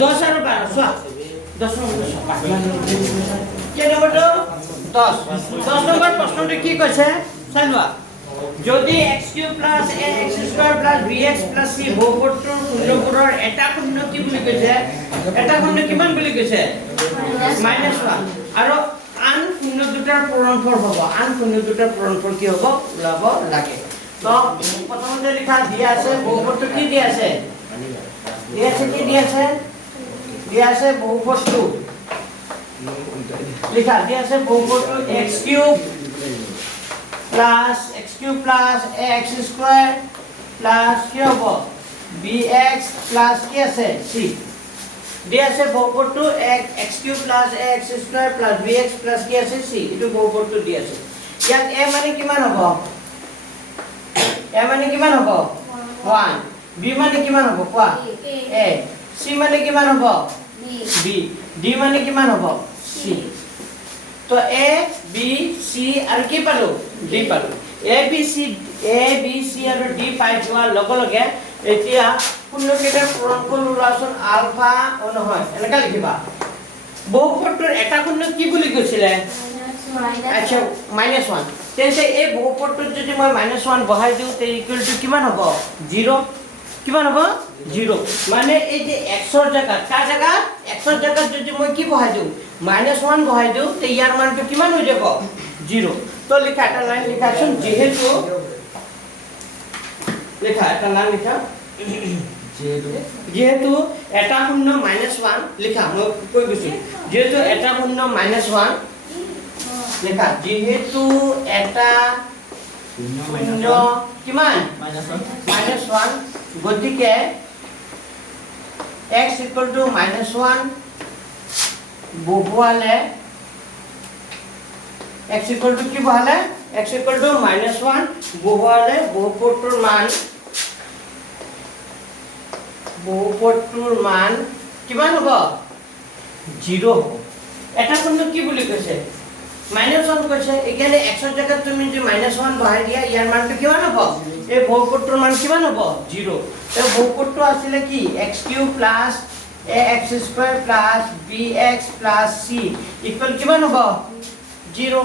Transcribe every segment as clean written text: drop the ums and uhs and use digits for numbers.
10 আৰু 12 চোৱা 10 নম্বৰ কি নম্বৰটো 10 নম্বৰ প্ৰশ্নটো কি কৈছে চাই লোৱা যদি x³ + ax² + bx + c বহুপদটোৰ শূন্যবোৰৰ এটা শূন্য কি বুলি কৈছে এটা শূন্য কিমান বুলি কৈছে -1 আৰু আন শূন্য দুটাৰ পূৰণফল হ'ব আন শূন্য দুটাৰ পূৰণফল কি হ'ব ওলাব লাগে তো প্ৰথমতে লিখা দিয়া আছে বহুপদটো কি দিয়া আছে কি দিয়া আছে বহুপদটো লিখা দিয়া আছে বহুপদটো x³ + ax² + কি হ'ব bx + কি আছে c দিয়া আছে বহুপদটো x³ + ax² + bx + কি আছে c এটো বহুপদটো দিয়া আছে ইয়াত a মানে কিমান হ'ব a মানে কিমান হ'ব 1 b মানে কিমান হ'ব কোৱা a c মানে কিমান হ'ব b d মানে কিমান হ'ব c তো a b c আৰু কি পালো d পালো a b c আৰু d পাই যোৱাৰ লগে লগে এতিয়া শূন্য কেইটাৰ পূৰণফল ওলাচোন আলফা ও নহয় এনেকা লিখিবা বহুপদটোৰ এটা শূন্য কি বুলি কৈছিলে আচ্ছা -1 তেন্তে এই বহুপদটোত যদি মই -1 বহাই দিওঁ তে ইকুৱেল টু কিমান হ'ব 0 কিমান হ'ব 0 মানে এই যে x ৰ জায়গাত কাৰ জায়গাত x ৰ জায়গাত যদি মই কি বহাই দিওঁ -1 বহাই দিওঁ তে ইয়াৰ মানটো কিমান হৈ যাব 0 তো লিখা এটা লাইন লিখাচোন যেহেতু লিখা এটা লাইন লিখা যেহেতু এটা শূন্য -1 লিখা মই কৈ গৈছো যেহেতু এটা শূন্য -1 লিখা যেহেতু এটা শূন্য কিমান -1 গতিকে x = -1 বহুৱালে x = কি বহালে x = -1 বহুৱালে বহুপদটোৰ মান কিমান হ'ব 0 হ'ব এটা শূন্য কি বুলি কৈছে -1 কৈছে এখানে x ৰ জায়গাত তুমি যে -1 বহাই দিয়া ইয়াৰ মানটো কিমান হ'ব এই বহুপদটোৰ মান কিমান হ'ব 0 এই বহুপদটো আছিল কি x³ + ax² + bx + c equal কিমান হ'ব 0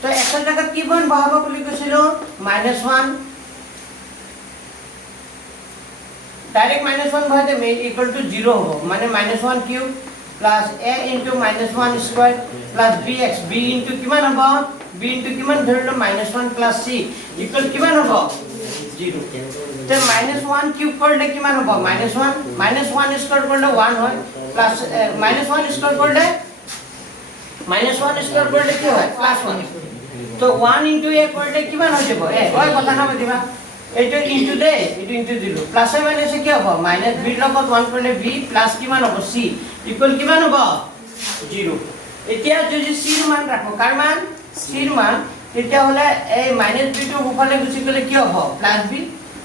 তো x ৰ জায়গাত কি মান বহাব বুলি কৈছিল -1 ডাইৰেক্ট -1 বহাই দিম ইকুৱেল টু 0 হ'ব মানে -1³ plus a into -1 square plus bx b into কিমান হ'ব b into কিমান ধৰিলো -1 plus c equal কিমান হ'ব 0 তে -1 কিউব কৰিলে কিমান হ'ব -1 স্কয়াৰ কৰিলে 1 হয় প্লাস -1 স্কয়াৰ কৰিলে কি হয় +1 তো 1 into a কৰিলে কিমান হৈ যাব এ হয় কথা না বুজিবা এইটো ইনটু দে এইটো ইনটু দিলো প্লাস মাইনাস কি হ'ব মাইনাস b লগত 1 কৰিলে b প্লাস কিমান হ'ব c ইকুৱেল কিমান হ'ব 0 এতিয়া যদি c ৰ মান ৰাখো কাৰ মান c ৰ মান তেতিয়া হলে এই মাইনাস b টো উফালে গুচি গলে কি হ'ব প্লাস b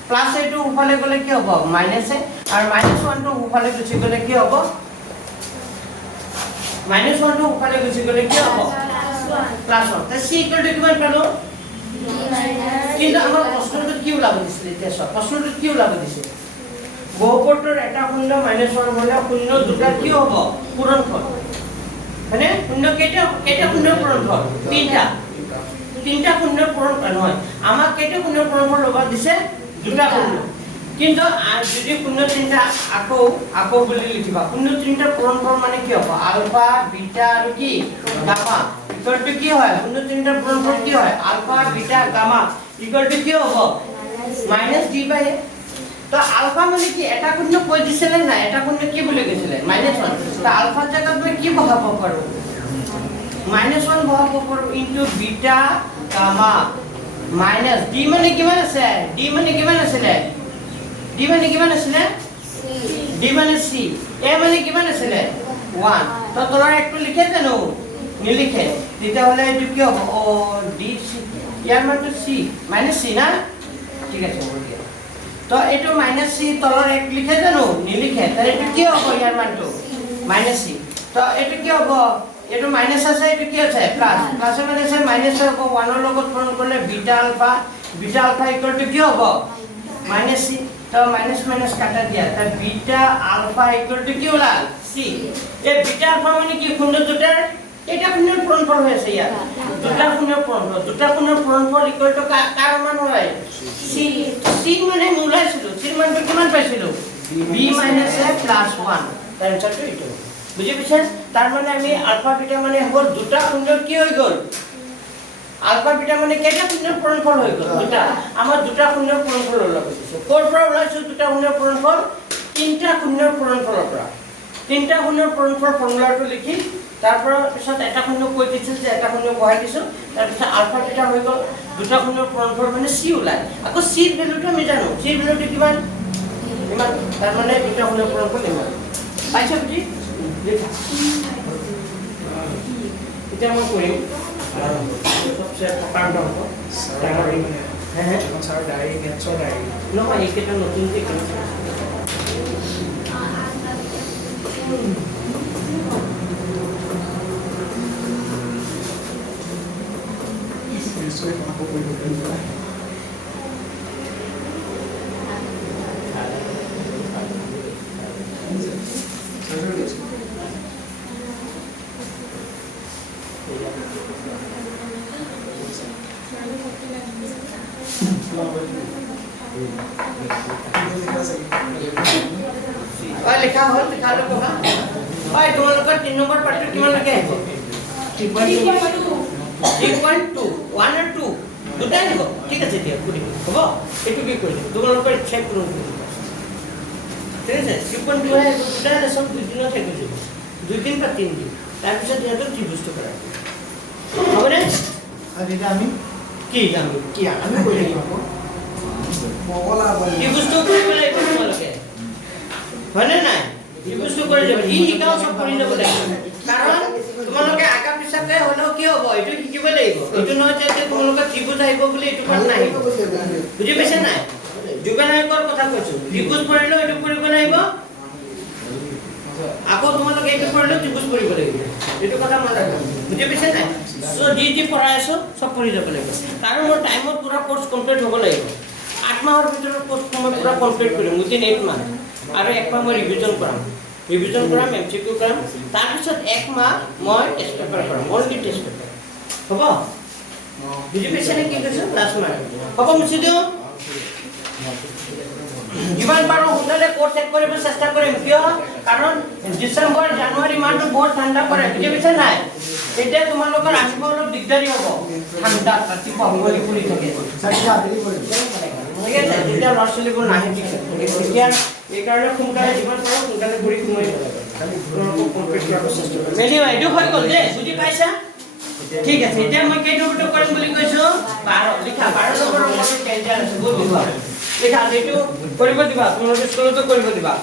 প্লাস a টো উফালে গলে কি হ'ব মাইনাস a আৰু -1 টো উফালে গুচি গলে কি হ'ব -1 টো উফালে গুচি গলে কি হ'ব +1 তে c ইকুৱেল টু কিমান পালো কিন্তু আমাৰ প্ৰশ্নটো কি ওলাব দিছিল এতিয়া সব প্ৰশ্নটো কি ওলাব দিছিল বহুপদটোৰ এটা শূন্য -1 হলে শূন্য দুটা কি হ'ব পূৰণফল মানে শূন্য কেইটা শূন্য পূৰণফল তিনটা শূন্য পূৰণফল নহয় আমাক কেইটা শূন্য পূৰণফল ল'ব দিছে দুটা শূন্য কিন্তু যদি শূন্য তিনটা আকৌ বুলি লিখিবা শূন্য তিনটা পূৰণফল মানে কি হ'ব আলফা বিটা আৰু কি গামা ইকুৱেল টু কি হয় শূন্য তিনটা পূৰণফল কি হয় alpha beta gamma equal to কি হ'ব -d/a তো আলফা মানে কি এটা শূন্য কৈ দিছিলে না এটা শূন্য কি বুলি কৈছিলে -1 তো আলফা জায়গাত মই কি বহাব পাৰো -1 বহাব পাৰো into beta gamma minus d মানে কিমান আছে d মানে কিমান আছিল d মানে c a মানে কিমান আছিল 1 তো তলৰ একটো লিখে জানো নিলিখে তেতিয়া হলে এটো কি হ'ব ও d c ইয়াৰ মানটো c -c না ঠিক আছে হ'ব দিয়া তো এটো -c তলৰ এক লিখে জানো নিলিখে তাৰ এটো কি হ'ব ইয়াৰ মানটো -c তো এটো কি হ'ব এটো মাইনাস আছে এটো কি আছে প্লাস প্লাস মানে আছে মাইনাস হ'ব 1 ৰ লগত পূৰণ কৰিলে বিটা আলফা ইকুৱেল টু কি হ'ব -c তো तो माइनस माइनस काटा दिया तो बीटा अल्फा इक्वल टू কি ওলাল সি এই बीटा अल्फा মানে কি শূন্য দুটাৰ এটা শূন্যৰ পূৰণফল হৈ আছে ইয়াত দুটা শূন্যৰ পূৰণফল ইকুৱেল টু কাৰ মান হয় সি সি মানে ওলাইছিল সি মানটো কিমান পাইছিলো b - a + 1 তাৰ আনসাৰটো এইটো বুজি পাইছে তাৰ মানে আমি আলফা বিটা মানে হ'ল দুটা শূন্যৰ কি হৈ গ'ল আলফা বিটা মানে কেইটা শূন্যৰ পূৰণফল হৈ গ'ল দুটা আমাৰ দুটা শূন্যৰ পূৰণফল ওলাব দিছে ক'ৰ পৰা ওলাইছো দুটা শূন্যৰ পূৰণফল তিনটা শূন্যৰ পূৰণফলৰ পৰা তিনটা শূন্যৰ পূৰণফল ফৰ্মুলাটো লিখি তাৰ পৰা পিছত এটা শূন্য কৈ দিছিল যে এটা শূন্য বহাই দিছো তাৰ পিছত আলফা বিটা হৈ গ'ল দুটা শূন্যৰ পূৰণফল মানে সি ওলাই আকৌ সি ভ্যালুটো আমি জানো সি ভ্যালুটো কিমান ইমান তাৰ মানে দুটা শূন্যৰ পূৰণফল ইমান পাইছে বুজি লিখা এতিয়া মই কৰিম सबसे पकड़ दो डायरी में है कौन सा डायरी कैंसर डायरी नो ये के तो नोटिंग के इसको आपको कोई नहीं पता और लिखा हो लिखा लो कोहा और तुम लोग का 3 नंबर पार्ट किमान लगे है 3.2 1 और 2 দুটা দিব ঠিক আছে দিয়া করি হ'ব এটু কি করি তোমালোকৰ চেক করুন ঠিক আছে 3.2 है দুটা সব দুই দিন চেক কৰিছো দুই দিন বা তিন দিন তাৰ পিছত ইয়াতো ত্ৰিভুজটো কৰা হ'ব নে আৰু এটা আমি কৰি দিম আকৌ মগলা বলি ত্ৰিভুজটো কৰিব লাগিব তোমালোকে হয়নে নাই ত্ৰিভুজটো কৰি যাব ই ইকাও সব কৰি যাব লাগিব কাৰণ তোমালোকে আকা পিছাকে হলো কি হ'ব এটো শিকিব লাগিব এটো নহয় যে তোমালোকে ত্রিভুজ আহিব বুলি এটো পাত নাই বুজি পাইছে নাই যুগনায়কৰ কথা কৈছো ত্ৰিভুজ কৰিলে এটো কৰিব লাগিব আকৌ তোমালোকে এটো কৰিলে ত্ৰিভুজ কৰিব লাগিব এটো কথা মন ৰাখিবা বুজি পাইছে নাই সো যি পঢ়াই আছো সব কৰি যাব লাগিব কাৰণ মোৰ টাইমত পুৰা কোৰ্স কমপ্লিট হ'ব লাগিব 8 মাহৰ ভিতৰত কোৰ্স মই পুৰা কমপ্লিট কৰিম উইদিন 8 মাহ আৰু এক মাহ মই ৰিভিজন কৰাম এমসিকিউ কৰাম তাৰ পিছত এক মাহ মই টেস্ট পেপাৰ কৰাম অনলি টেস্ট পেপাৰ হ'ব বুজি পাইছে নে কি কৈছো লাষ্ট মাহ হ'ব মুছি দিও যিমান পাৰো সোনকালে কোৰ্স চেক কৰিব চেষ্টা কৰিম কিয় কাৰণ ডিসেম্বৰ জানুৱাৰী মাহটো বহুত ঠাণ্ডা পৰে বুজি পাইছে নাই এতিয়া তোমালোকৰ আহিব অলপ দিগদাৰি হ'ব ঠাণ্ডা ৰাতিপুৱা হলি পৰি থাকে চাৰিটা আবেলি পৰি ঠিক আছে যেতিয়া লছলিবোৰ নাহে এতিয়া এই কাৰণে সোনকালে যিমান পাৰো সোনকালে ঘূৰি সোমাই খালি ঘূৰক কমপ্লিট কৰাৰ চেষ্টা কৰিম মেলি এইটো হৈ গ'ল দে বুজি পাইছা ঠিক আছে এতিয়া মই কেই নম্বৰটো কৰিম বুলি কৈছো 12 লিখা 12 নম্বৰৰ মতে টেনজন আছে বহুত দিবা লিখা এইটো কৰিব দিবা তোমালোকে স্কুলতো কৰিব দিবা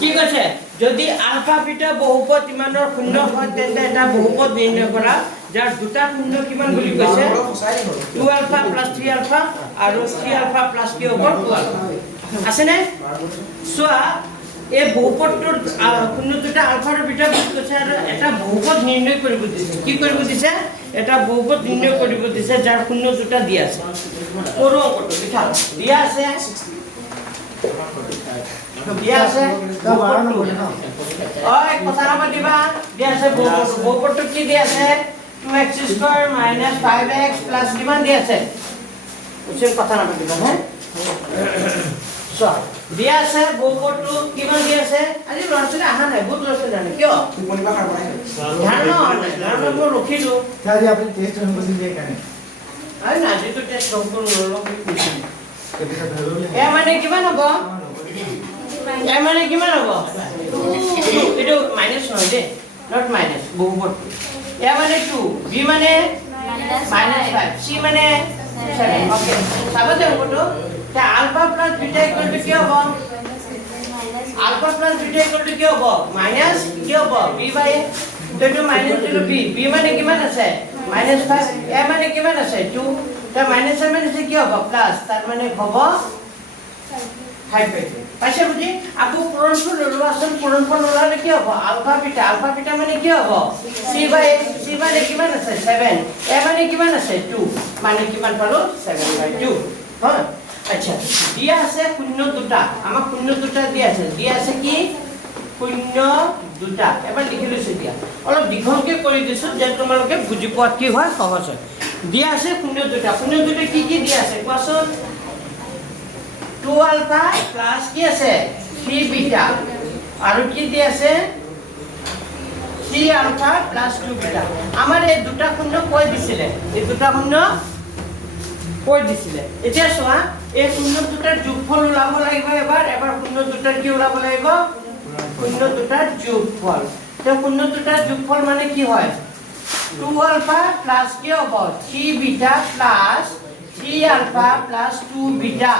কি কৈছে যদি আলফা বিটা বহুপদ ইমানৰ শূন্য হয় তেন্তে এটা বহুপদ নিৰ্ণয় কৰা যাৰ দুটা শূন্য কিমান বুলি কৈছে 2 আলফা + 3 আলফা আৰু 3 আলফা + কি হ'ব 2 আলফা আছে নে সোৱা এই বহুপদটোৰ শূন্য দুটা আলফাৰ বিটা বুলি কৈছে আৰু এটা বহুপদ নিৰ্ণয় কৰিব দিছে কি কৰিব দিছে এটা বহুপদ নিৰ্ণয় কৰিব দিছে যাৰ শূন্য দুটা দিয়া আছে কৰো অংকটো লিখা দিয়া আছে ওই কথা নামা দিবা দিয়া আছে বহুপদটো কি দিয়া আছে 2x² - 5x + কিমান দিয়া আছে উচিত কথা নামা দিবা হ্যাঁ সো দিয়া আছে বহুপদটো কিমান দিয়া আছে আজি লৰছলে আহা নাই বহুত লৰছলে জানে কিয় কোনবা খাৰ বনাই ধাৰণ মই ৰখিলো তাজি আপুনি টেস্ট হৈ গৈছিল যে কাৰণে আই না যেটো টেস্ট সম্পূৰ্ণ হলো এ মানে কিমান হ'ব এ মানে কিমান হ'ব এটো মাইনাস নহয় দে নট মাইনাস বহুপদ এ মানে 2 বি মানে -5 সি মানে 7 ওকে সাবতে হবটো তা alpha plus beta equal to কি হবে alpha plus beta equal to কি হবে মাইনাস কি হবে বি বাই তো মাইনাস দিলো বি বি মানে কিমান আছে -5 এ মানে কিমান আছে 2 তা মাইনাস মানে কি হবে প্লাস তার মানে হবে 5 পাইছে বুজি আকৌ পূৰণফল ওলাচোন পূৰণফল ওলালে কি হ'ব আলফা বিটা মানে কি হ'ব c মানে কিমান আছে 7 এ মানে কিমান আছে 2 মানে কিমান পালো 7/2 হয় আচ্ছা দিয়া আছে শূন্য দুটা আমাক শূন্য দুটা দিয়া আছে কি শূন্য দুটা এবাৰ লিখি লৈছো দিয়া অলপ দীঘলকে কৰি দিছো যে তোমালোকে বুজি পোৱাত কি হয় সহজ হয় দিয়া আছে শূন্য দুটা কি দিয়া আছে কোৱাচোন 2 আলফা প্লাস কি আছে 3 বিটা আৰু কি দিয়া আছে 3 আলফা প্লাস 2 বিটা আমাৰ এই দুটা শূন্য কৈ দিছিলে এই দুটা শূন্য কৈ দিছিলে এতিয়া চোৱা এই শূন্য দুটাৰ যোগফল ওলাব লাগিব এবাৰ শূন্য দুটাৰ কি ওলাব লাগিব শূন্য দুটাৰ যোগফল তো শূন্য দুটাৰ যোগফল মানে কি হয় 2 আলফা প্লাস কি হ'ব 3 beta plus 3 alpha plus 2 beta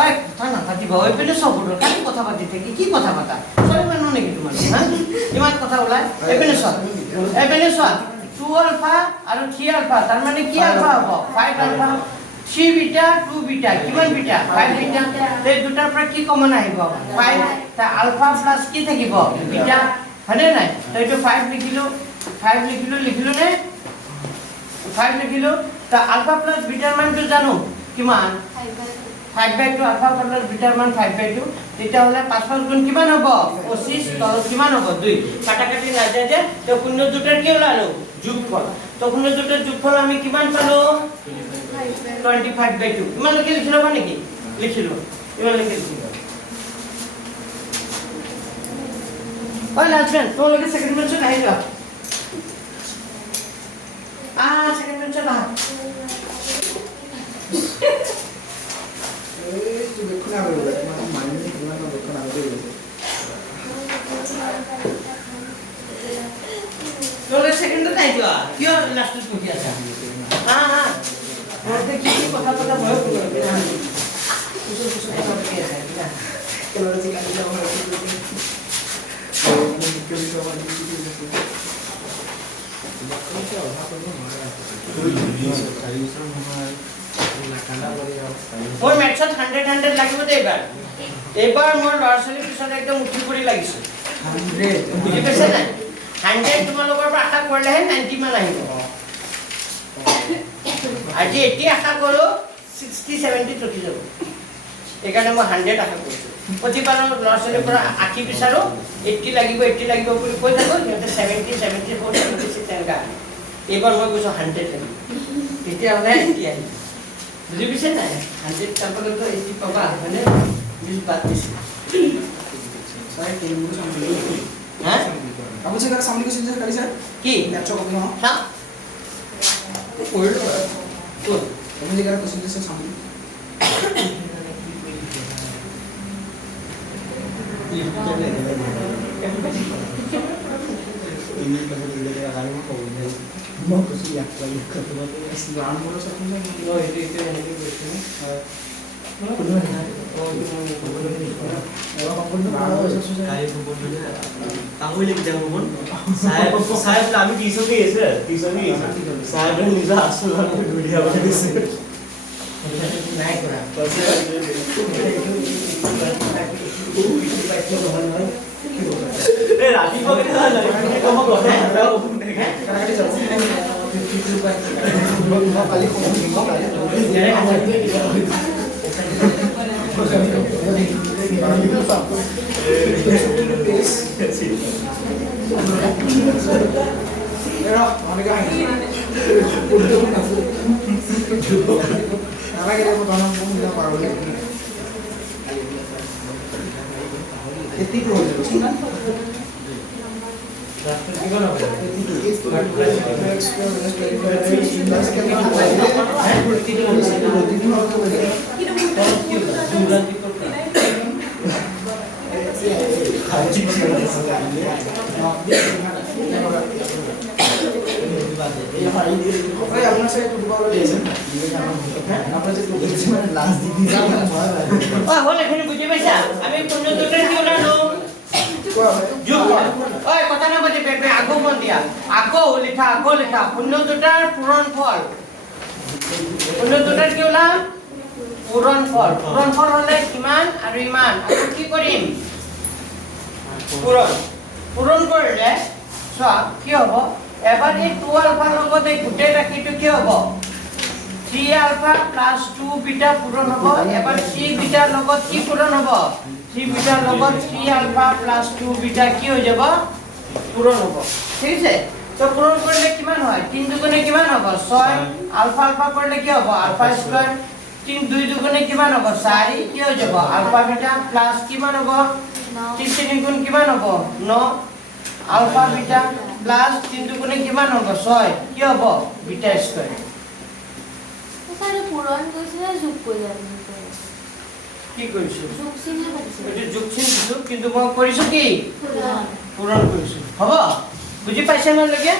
ওই কথা না পাতিব ওই পেলে সবুৰ কালি কথা পাতি থাকি কি কথা পাতা সব মানুহ নেকি তোমাৰ হা ইমান কথা ওলাই এপেনে সব 2 আলফা আৰু 3 আলফা তাৰ মানে কি আলফা হ'ব 5 আলফা 3 বিটা 2 বিটা কিমান বিটা 5 বিটা এই দুটাৰ পৰা কি কমন আহিব 5 তা আলফা প্লাস কি থাকিব বিটা হয়নে নাই তো এইটো 5 লিখিলো নে 5 লিখিলো তা আলফা প্লাস বিটাৰ মানটো জানো কিমান 5/2 আলফা প্লাস বিটাৰ মান 5/2 তেতিয়া হলে 5 গুণ কিমান হ'ব 25 তল কিমান হ'ব 2 কাটাকাটি না যায় যে তো শূন্য দুটাৰ কি ওলালো যোগফল তো শূন্য দুটাৰ যোগফল আমি কিমান পালো 25/2 ইমান লিখি লিখিলো বা নেকি লিখিলো ইমান লিখিলো ওই লাজমেন তোমালোকে সেকেন্ড মেনশন আহি যাও সেকেন্ড মেনশন আহা এই দেখুন আর মানে মাইনে কিমান দেখুন আর তোলে সেকেন্ড নাই তো কিয় লাস্ট পকি আছে ওতে কি কথা ভয় করবে না কিছু কথা কি আছে না কেনরা যে কালি যাওয়া হয় মানে মুখ্য বিষয় আমার কিছু কিছু মোৰ মেথছত 100 লাগিব দে এবাৰ মোৰ ল'ৰা-ছোৱালী পিছত একদম উঠি পৰি লাগিছে 100 বুজি পাইছে না 100 তোমালোকৰ পৰা আশা কৰিলেহে 90 মান আহিব আজি এতিয়া আশা কৰো 60 70 ৰখি যাব এইকাৰণে মই 100 আশা কৰিছো প্ৰতিবাৰৰ ল'ৰা-ছোৱালীৰ পৰা 80 বিচাৰো 80 লাগিব বুলি কৈ থাকো সিহঁতে 70 74 76 তেনেকা এইবাৰ মই কৈছো 100 লাগিব তেতিয়া হ'লে কি আহিব বুঝি পিছে নাই 100 টাকা তো 80 পাবা মানে 20 বাদ দিছে স্যার কেন মুঝে সামনে হ্যাঁ আপনি সেটা সামনে কিছু জিনিস কালি স্যার কি ল্যাপটপ কপি হ্যাঁ হ্যাঁ কোড তো আপনি যেটা কিছু জিনিস সামনে ini kalau dilihat kali mau kasih ya lagi ketemu Islam bola satu lagi oh itu yang itu betul benar oh itu orang pun kali pun kamu lagi jangan pun saya kami tisu ni saya pun bisa asal aku dunia apa ni naik orang eh राती को कितना लगे को हम करते हैं काटी जाओ मैं खाली को यार আকৌ লিখা শূন্য দুটাৰ পূৰণফল শূন্য দুটাৰ কি ওলাম পূৰণফল হলে কিমান আৰু ইমান আকৌ কি কৰিম পূৰণ কৰিলে চোৱা কি হ'ব এবাৰ এই 2 আলফাৰ লগত এই গোটেই ৰাশিটো কি হ'ব 3 3 আলফা প্লাস 2 বিটা পূরণ হব এবার 3 বিটার লগত কি পূরণ হব 3 বিটার লগত 3 আলফা প্লাস 2 বিটা কি হয়ে যাব পূরণ হব ঠিক আছে তো পূরণ করলে কিমান হয় 3 দুগুণে কিমান হব 6 আলফা আলফা করলে কি হব আলফা স্কয়ার 3 2 দুগুণে কিমান হব 4 কি হয়ে যাব আলফা বিটা প্লাস কিমান হব 3 3 গুণ কিমান হব 9 আলফা বিটা প্লাস 3 দুগুণে কিমান হব 6 কি হব বিটা স্কয়ার স্যার পূরণ কইছে না যোগ কইলা কি কৰিছো যোগ চিহ্ন কৰিছে এটো যোগ চিহ্ন দিছো কিন্তু মই কৰিছো কি পূৰণ পূৰণ কৰিছো হ'ব বুজি পাইছে না লগে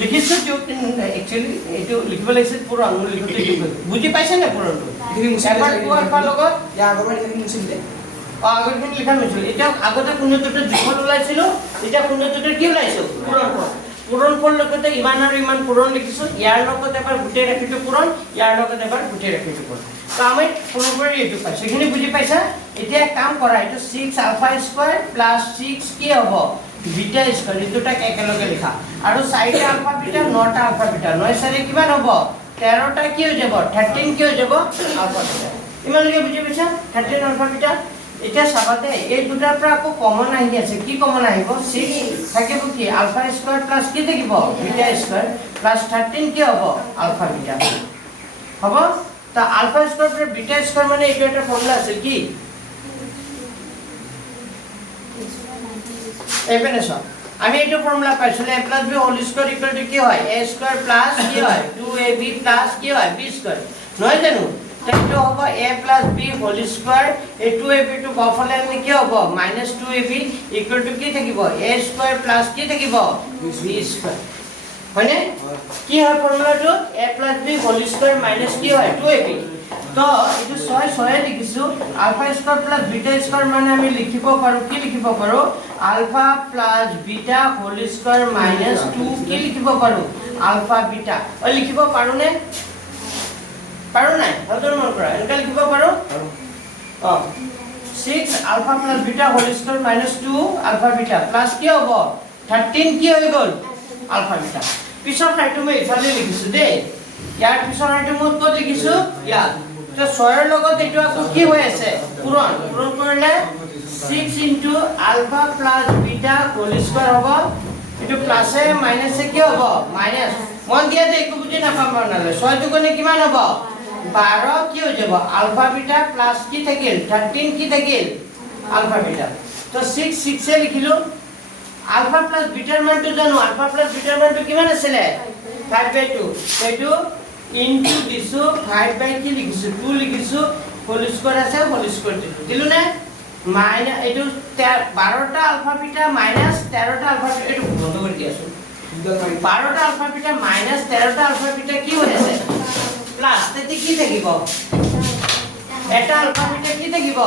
লিখিছো যোগ একচুয়ালি এটো লিখিব লাগিছিল পূৰণ মই লিখোতে যোগ বুজি পাইছে না পূৰণটো এবাৰ টু আলফা লগত ইয়া আগৰ দিন মুছিল দে আগৰখিনি লিখা হৈছিল এটা আগতে কোনটোতে যোগফল ওলাইছিল এটা কোনটোতে কি ওলাইছিল পূৰণফল পূৰণফল লগতে ইমান আৰু ইমান পূৰণ লিখিছো ইয়াৰ লগত এবাৰ গুটেই ৰাখিছো পূৰণ ইয়াৰ লগত এবাৰ গুটেই ৰাখিছো পূৰণ তো আমি পূৰণ কৰি এইটো পাইছো সেইখিনি বুজি পাইছা এতিয়া কাম কৰা এইটো 6 আলফা স্কয়াৰ প্লাস 6 কি হ'ব বিটা স্কয়াৰ এই দুটা একেলগে লিখা আৰু 4টা আলফা বিটা 9টা আলফা বিটা 9 4 কিমান হ'ব 13টা কি হৈ যাব 13 কি হৈ যাব আলফা বিটা ইমানলৈকে বুজি পাইছা 13 আলফা বিটা এটা সাবাতে এই দুটাৰ পৰা আকৌ কমন আহি আছে কি কমন আহিব 6 থাকিব কি আলফা স্কয়াৰ প্লাস কি থাকিব বিটা স্কয়াৰ প্লাস 13 কি হ'ব আলফা বিটা হ'ব তা alpha square plus beta square মানে এইটো এটা ফৰ্মুলা আছে কি এপেনেছ আমি এইটো ফৰ্মুলা পাইছিলো a + b whole square equal to কি হয় a স্কয়াৰ প্লাস কি হয় 2ab প্লাস কি হয় b স্কয়াৰ নহয় জানো তেটো হ'ব a + b হোল স্কয়াৰ এই 2ab টু বাফলে আমি কি হ'ব -2ab ইকুয়াল টু কি থাকিব a স্কয়াৰ প্লাস কি থাকিব b স্কয়াৰ হয়নে কি হয় ফৰ্মুলাটো a + b whole square minus কি হয় 2ab তো এটো 6 6 লিখিছো alpha square plus beta square মানে আমি লিখিব পাৰো কি লিখিব পাৰো alpha plus beta whole square minus 2 কি লিখিব পাৰো আলফা বিটা ও লিখিব পাৰো নে পাৰো নাই হয়তো মন কৰা এনেকা লিখিব পাৰো 6 alpha plus beta whole square minus 2 alpha beta plus কি হ'ব 13 কি হৈ গ'ল আলফা বিটা পিছৰ ঠাইটো মই ইফালে লিখিছো দে ইয়াৰ পিছৰ ঠাইটো মই ক'ত লিখিছো ইয়াত তো 6 ৰ লগত এটো আকৌ কি হৈ আছে পূৰণ কৰিলে 6 alpha plus beta whole square হ'ব এটো প্লাসে মাইনাসে কি হ'ব মাইনাস মন দিয়া দে একো বুজি নাপাম নালে 6 দুগুণে কিমান হ'ব 12 কি হৈ যাব আলফা বিটা প্লাস কি থাকিল 13 কি থাকিল আলফা বিটা তো 6 6 এ লিখিলো আলফা প্লাস বিটাৰ মানটো জানো আলফা প্লাস বিটাৰ মানটো কিমান আছিল 5/2 এইটো ইনটু দিছো 5 কি লিখিছো 2 লিখিছো হোল স্কয়াৰ আছে হোল স্কয়াৰ দিলো না মাইনাস এইটো 12টা আলফা বিটা মাইনাস 13টা আলফা বিটা এইটো বন্ধ কৰি দিয়াছো 12টা আলফা বিটা মাইনাস 13টা আলফা বিটা কি হৈ আছে প্লাস তেতি কি থাকিব এটা আলফা বিটা কি থাকিব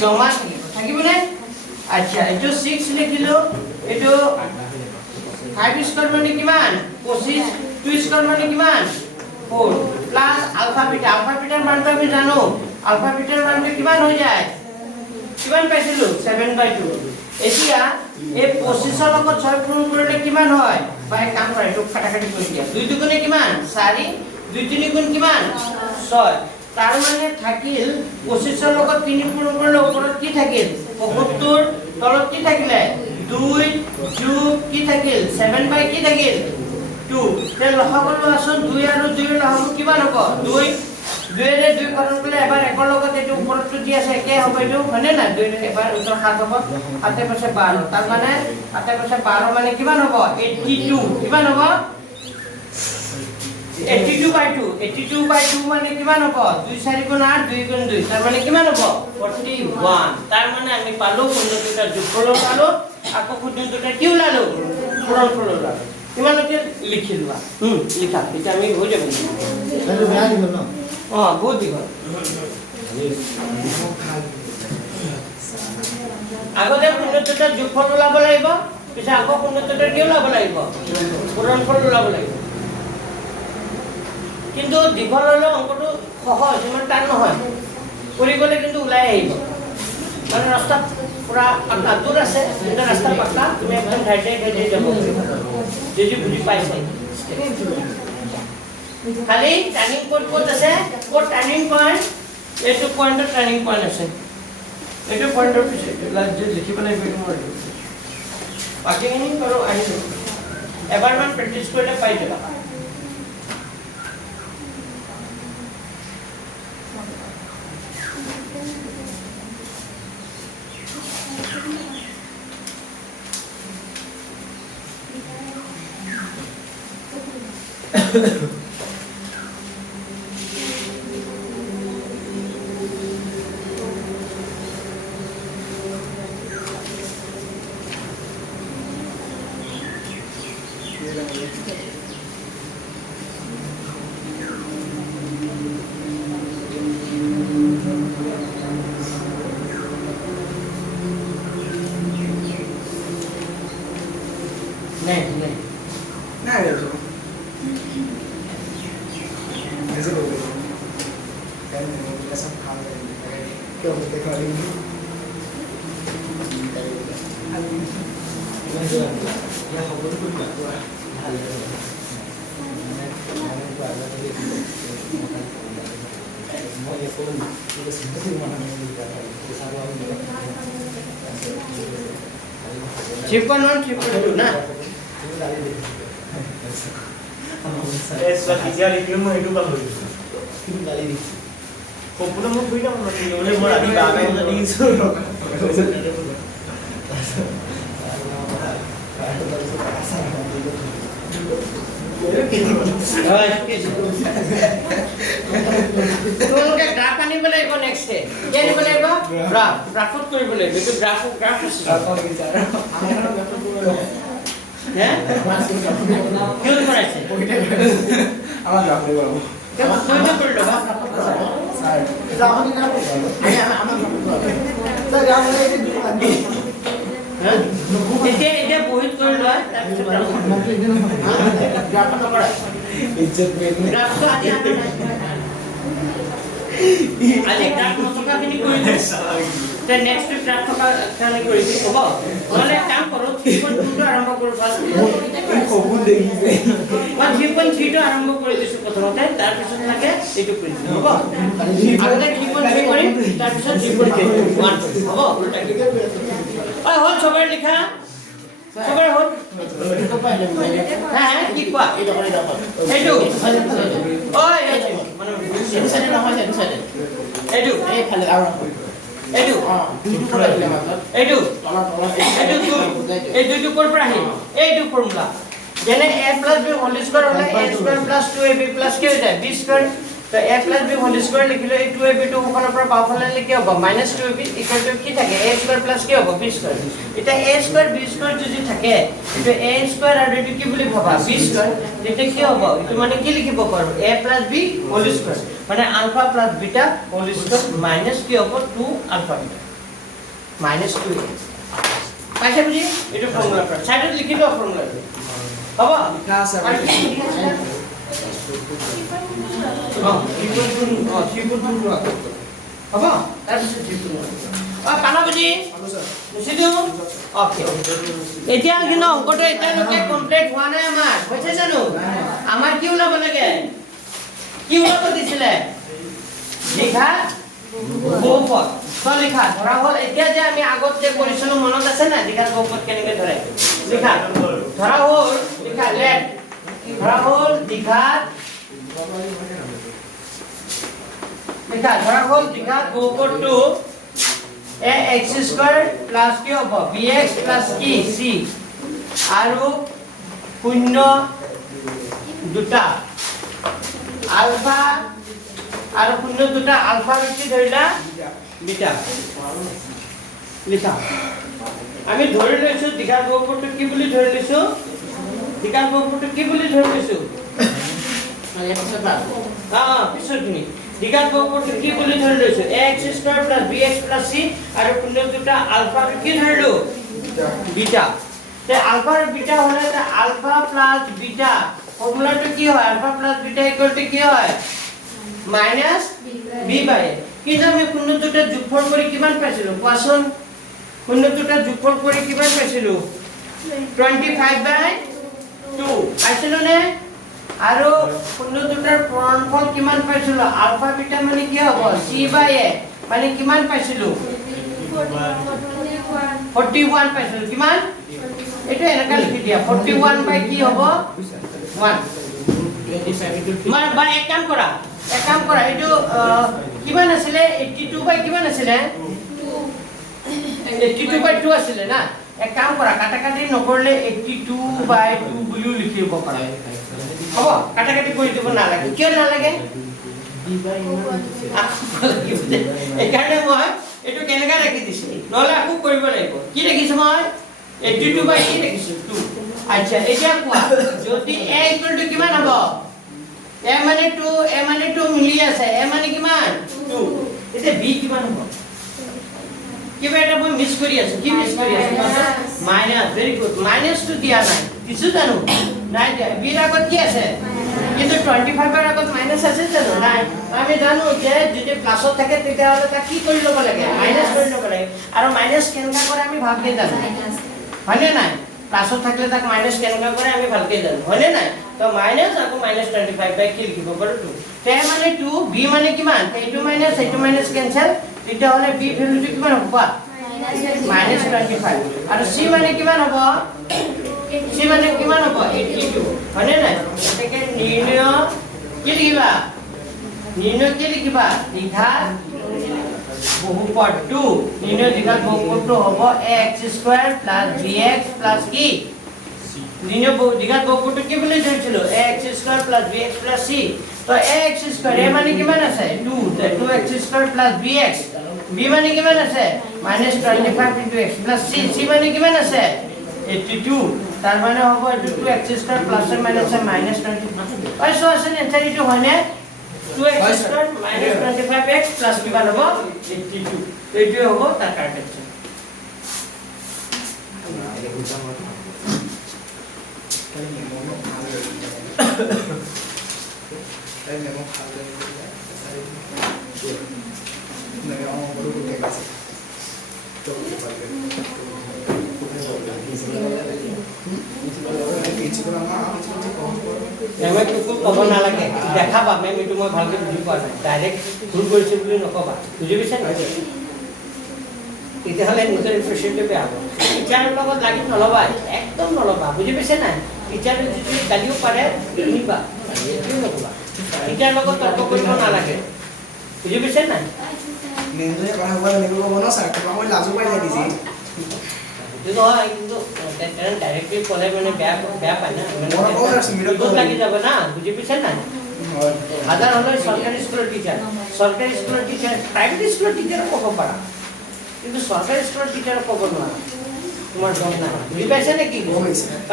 জমা থাকিব নে আচ্ছা এইটো 6 লিখিলো এইটো 5 স্কয়াৰ মানে কিমান 25 2 স্কয়াৰ মানে কিমান 4 প্লাস আলফা বিটাৰ মানটো আমি জানো আলফা বিটাৰ মানটো কিমান হৈ যায় কিমান পাইছিলো 7/2 এতিয়া এই 25 ৰ লগত 6 পূৰণ কৰিলে কিমান হয় বাই কাম কৰা এইটো কাটাকাটি কৰি দিয়া 2 দুগুণে কিমান 4 2 3 গুণ কিমান 6 তাৰ মানে থাকিল 25 ৰ লগত 3 পূৰণ কৰিলে ওপৰত কি থাকিল 75 তলত কি থাকিলে 2 যোগ কি থাকিল 7 কি থাকিল 2 তে লসাগু লোৱাচোন 2 আৰু 2 ৰ লসাগু কিমান হ'ব 2 এৰে 2 কৰণ কৰিলে এবাৰ একৰ লগত এটো ওপৰটো দি আছে একে হ'ব এটো মানে না 2 এৰে এবাৰ উত্তৰ 7 হ'ব 7 পাছে 12 তাৰ মানে 7 পাছে 12 মানে কিমান হ'ব 82 কিমান হ'ব 82/2 মানে কিমান হ'ব 2 4 গুণ 8 2 গুণ 2 তাৰ মানে কিমান হ'ব 41 তাৰ মানে আমি পালো কোনটোটা যোগফল পালো আকৌ কোনটোটা কি ওলালো পূৰণফল ওলালো কিমানকে লিখিলোৱা লিখা এটা আমি হৈ যাব সেইটো বেয়া দিব ন বহুত দীঘল আগতে কোনটোটা যোগফল ওলাব লাগিব পিছে আকৌ কোনটোটা কি ওলাব লাগিব পূৰণফল ওলাব লাগিব কিন্তু দীঘল হলে অংকটো সহজ ইমান টান নহয় কৰি গলে কিন্তু ওলাই আহিব মানে ৰাস্তা পুৰা পাকা দূৰ আছে কিন্তু ৰাস্তা পাকা তুমি একদম ঠাইতে যাব যদি বুজি পাইছা খালি টাৰ্নিং পইণ্ট ক'ত আছে ক'ত টাৰ্নিং পইণ্ট এইটো পইণ্টত টাৰ্নিং পইণ্ট আছে এইটো পইণ্টৰ পিছত লিখিব লাগিব এইটো মই বাকীখিনি বাৰু আহিছোঁ এবাৰমান প্ৰেক্টিছ কৰিলে পাই যাবা नहीं ना रे तो ऐसे लोग kan kita सब खा रहे हैं क्यों देखते खा रहे हैं ya खबर तो कुछ बात हुआ हाल है मैंने बात की मुझे फोन मुझे सुनते ही मन में लिखा था ये सब चिपन 1 चिपन 2 ना Esok dia lihat mau itu bang dulu. Itu kali ini. Kau pun mau beli dong, nanti boleh mau lagi bagai tadi itu. তোমালোকে গ্ৰাফ আনিব লাগিব নেক্সট ডে কি আনিব লাগিব গ্ৰাফত কৰিব লাগিব এইটো গ্ৰাফ হে কিয় কৰাইছে আমাৰ গ্ৰাফ দেব বাবু কিয় কৰি ল'বা স্যাৰ যাওনি না আমাৰ স্যাৰ গ্ৰাফ লাগে দিদি এতিয়া বহিত কৰি লোৱা তাৰপিছত গ্ৰাফত নকৰা ইজ্জত মেন গ্ৰাফটো আজি গ্ৰাফ নথকাখিনি কৰি তে নেক্সট উইক গ্ৰাফ থকা কাৰণে কৰি হ'ব নহ'লে কাম কৰোঁ 3.2 আৰম্ভ কৰোঁ ফাৰ্ষ্ট কবুল দেখিছে মই 3.3 টো আৰম্ভ কৰি দিছোঁ প্ৰথমতে তাৰপিছত লাগে এইটো কৰি দিম হ'ব আগতে 3.3 কৰিম তাৰপিছত 3.1 হ'ব ঐ হ'ল সবাই লিখা সবাই হ'ল হ্যাঁ কি কোৱা এইটো ঐ মানে এইটো সাইডে নহয় এইটো সাইডে এইটো এই ফালে আৰু এইটো দুটো কৰা দিলে মাত্ৰ এইটো তলা এই দুটো কৰ পৰা আহিল এইটো ফৰ্মুলা যেনে a + b হোল স্কয়ার হলে a² + 2ab + কি হৈ যায় b স্কয়ার তো a + b হোল স্কয়ার লিখিলে এই 2ab টো ওপৰৰ পৰা বাওঁফালে লিখি হ'ব -2ab = কি থাকে a² + কি হ'ব b স্কয়ার এটা a² b স্কয়ার যদি থাকে এটা a² আৰু এইটো কি বুলি ভাবা b স্কয়াৰ এটা কি হ'ব এটা মানে কি লিখিব পাৰো a + b হোল স্কয়ার মানে alpha + beta whole square minus কি হ'ব 2 আলফা বিটা -2 পাইছে বুজি এইটো ফৰ্মুলা সাইডত লিখি দিও ফৰ্মুলাটো হ'ব লিখা আছে হ'ব তাৰপিছত কানা বুজি বুজি দিওঁ অ'কে এতিয়া কিন্তু অংকটো এতিয়ালৈকে কমপ্লিট হোৱা নাই আমাৰ হৈছে জানো আমাৰ কি ওলাব লাগে কি ওলাব দিছিলে লিখা বহুপদ লিখা ধৰা হ'ল এতিয়া যে আমি আগত যে কৰিছিলো মনত আছে না লিখাৰ বহুপদ কেনেকৈ ধৰে লিখা ধৰা হ'ল লিখা লেট ধৰা হ'ল দীঘাত লিখা ধৰা হ'ল দীঘাত বহুপদটো ax² + কি হ'ব bx + কি c আৰু 0 দুটা আলফা আৰু 0 দুটা আলফা কি ধৰিলা বিটা লিখা আমি ধৰি লৈছো দীঘাত বহুপদটো কি বুলি ধৰি লৈছো দীঘাত বহুপদটো কি বুলি ধৰি লৈছো পিছৰখিনি দীঘাত বহুপদটো কি বুলি ধৰি লৈছো ax² + bx + c আৰু 0 দুটা আলফা কি ধৰিলো বিটা তে আলফা আৰু বিটা হলে আলফা + বিটা ফৰ্মুলাটো কি হয় আলফা + বিটা = কি হয় -b/a কিন্তু আমি 0 দুটা যোগফল কৰি কিমান পাইছিলো কোৱাচোন 0 দুটা যোগফল কৰি কিমান পাইছিলো 25/2 পাইছিলো নে আৰু শূন্য দুটাৰ পূৰণফল কিমান পাইছিলো আলফা বিটা মানে কি হ'ব c/a মানে কিমান পাইছিলো 41 পাইছিলো কিমান এইটো এনেকা লিখি দিয়া 41 বাই কি হ'ব 1 মানে বা এক কাম কৰা এইটো কিমান আছিলে 82 বাই কিমান আছিলে 82 বাই 2 আছিলে না এক কাম কৰা কাটাকাটি নকৰিলে 82 বাই 2 বুলিও লিখিব পাৰা হ'ব কাটাকাটি কৰি দিব নালাগে কিয় নালাগে এইকাৰণে মই এইটো কেনেকা ৰাখি দিছো নহলে আকৌ কৰিব লাগিব কি ৰাখিছো মই 82 বাই কি ৰাখিছো 2 আচ্ছা এতিয়া কোৱা যদি a ইকুৱেল টু কিমান হ'ব a মানে 2 মিলি আছে a মানে কিমান 2 এতিয়া b কিমান হ'ব কিবা এটা মই মিস কৰি আছো কি মিস কৰি আছো minus very good minus two দিয়া নাই কিছু জানো নাই দিয়া b ৰ আগত কি আছে কিন্তু 25 ৰ আগত মাইনাস আছে জানো নাই আমি জানো যে যদি প্লাসত থাকে তেতিয়া হলে তা কি কৰি লব লাগে মাইনাস কৰি লব লাগে আৰু মাইনাস কেনকা কৰে আমি ভালকৈ জানো হয়নে নাই প্লাসত থাকলে তাক মাইনাস কেনকা কৰে আমি ভালকৈ জানো হয়নে নাই তো মাইনাস আকৌ মাইনাস 25 বাই কি লিখিব পাৰো 2 a মানে 2 b মানে কিমান এইটো মাইনাস কেনসেল তেতিয়া হলে b ভ্যালুটো কিমান হ'ব মাইনাস 25 আৰু c মানে কিমান হ'ব c মানে কিমান হ'ব 82 হয়নে নাই এটাকে নিৰ্ণয় কি লিখিবা দ্বিঘাত বহুপদটো নিৰ্ণয় দ্বিঘাত বহুপদটো হ'ব ax² + bx + কি নিৰ্ণয় দ্বিঘাত বহুপদটো কি বুলি ধৰিছিলো ax² + bx + c তো ax² a মানে কিমান আছে 2 2x² + bx b মানে কিমান আছে -25 * x + c c মানে কিমান আছে 82 তার মানে হ'ব এটো 2x² + -25 পাইছো আছে এনসার এটো হয়নে 2x² - 25x + কিমান হ'ব 82 তো এটো হ'ব তাৰ কাৰেক্ট ক'ব নালাগে দেখাবা মেম এইটো মই ভালকৈ বুজি পোৱা নাই ডাইৰেক্ট ভুল কৰিছে বুলি নকবা বুজি পাইছা নাই তেতিয়াহ'লে নিজৰ ইমপ্ৰেশ্যনটো বেয়া হ'ব টিচাৰৰ লগত লাগি নল'বা একদম নল'বা বুজি পাইছে নাই টিচাৰে যদি গালিও পাৰে শুনিবা কিয় নকবা টিচাৰৰ লগত তৰ্ক কৰিব নালাগে বুজি পাইছে নাই নেহলে কথা কোৱা নেগো ক'ব ন স্যাৰ তোমাক মই লাজো পাই লাগিছে কিন্তু হয় কিন্তু ডাইৰেক্টলি ক'লে মানে বেয়া পায় না মানে লাগি যাব না বুজি পাইছে নাই হাজাৰ হ'লে চৰকাৰী স্কুলৰ টিচাৰ প্ৰাইভেট স্কুলৰ টিচাৰক ক'ব পাৰা কিন্তু চৰকাৰী স্কুলৰ টিচাৰক ক'ব নোৱাৰা তোমাৰ দম নাই বুজি পাইছে নেকি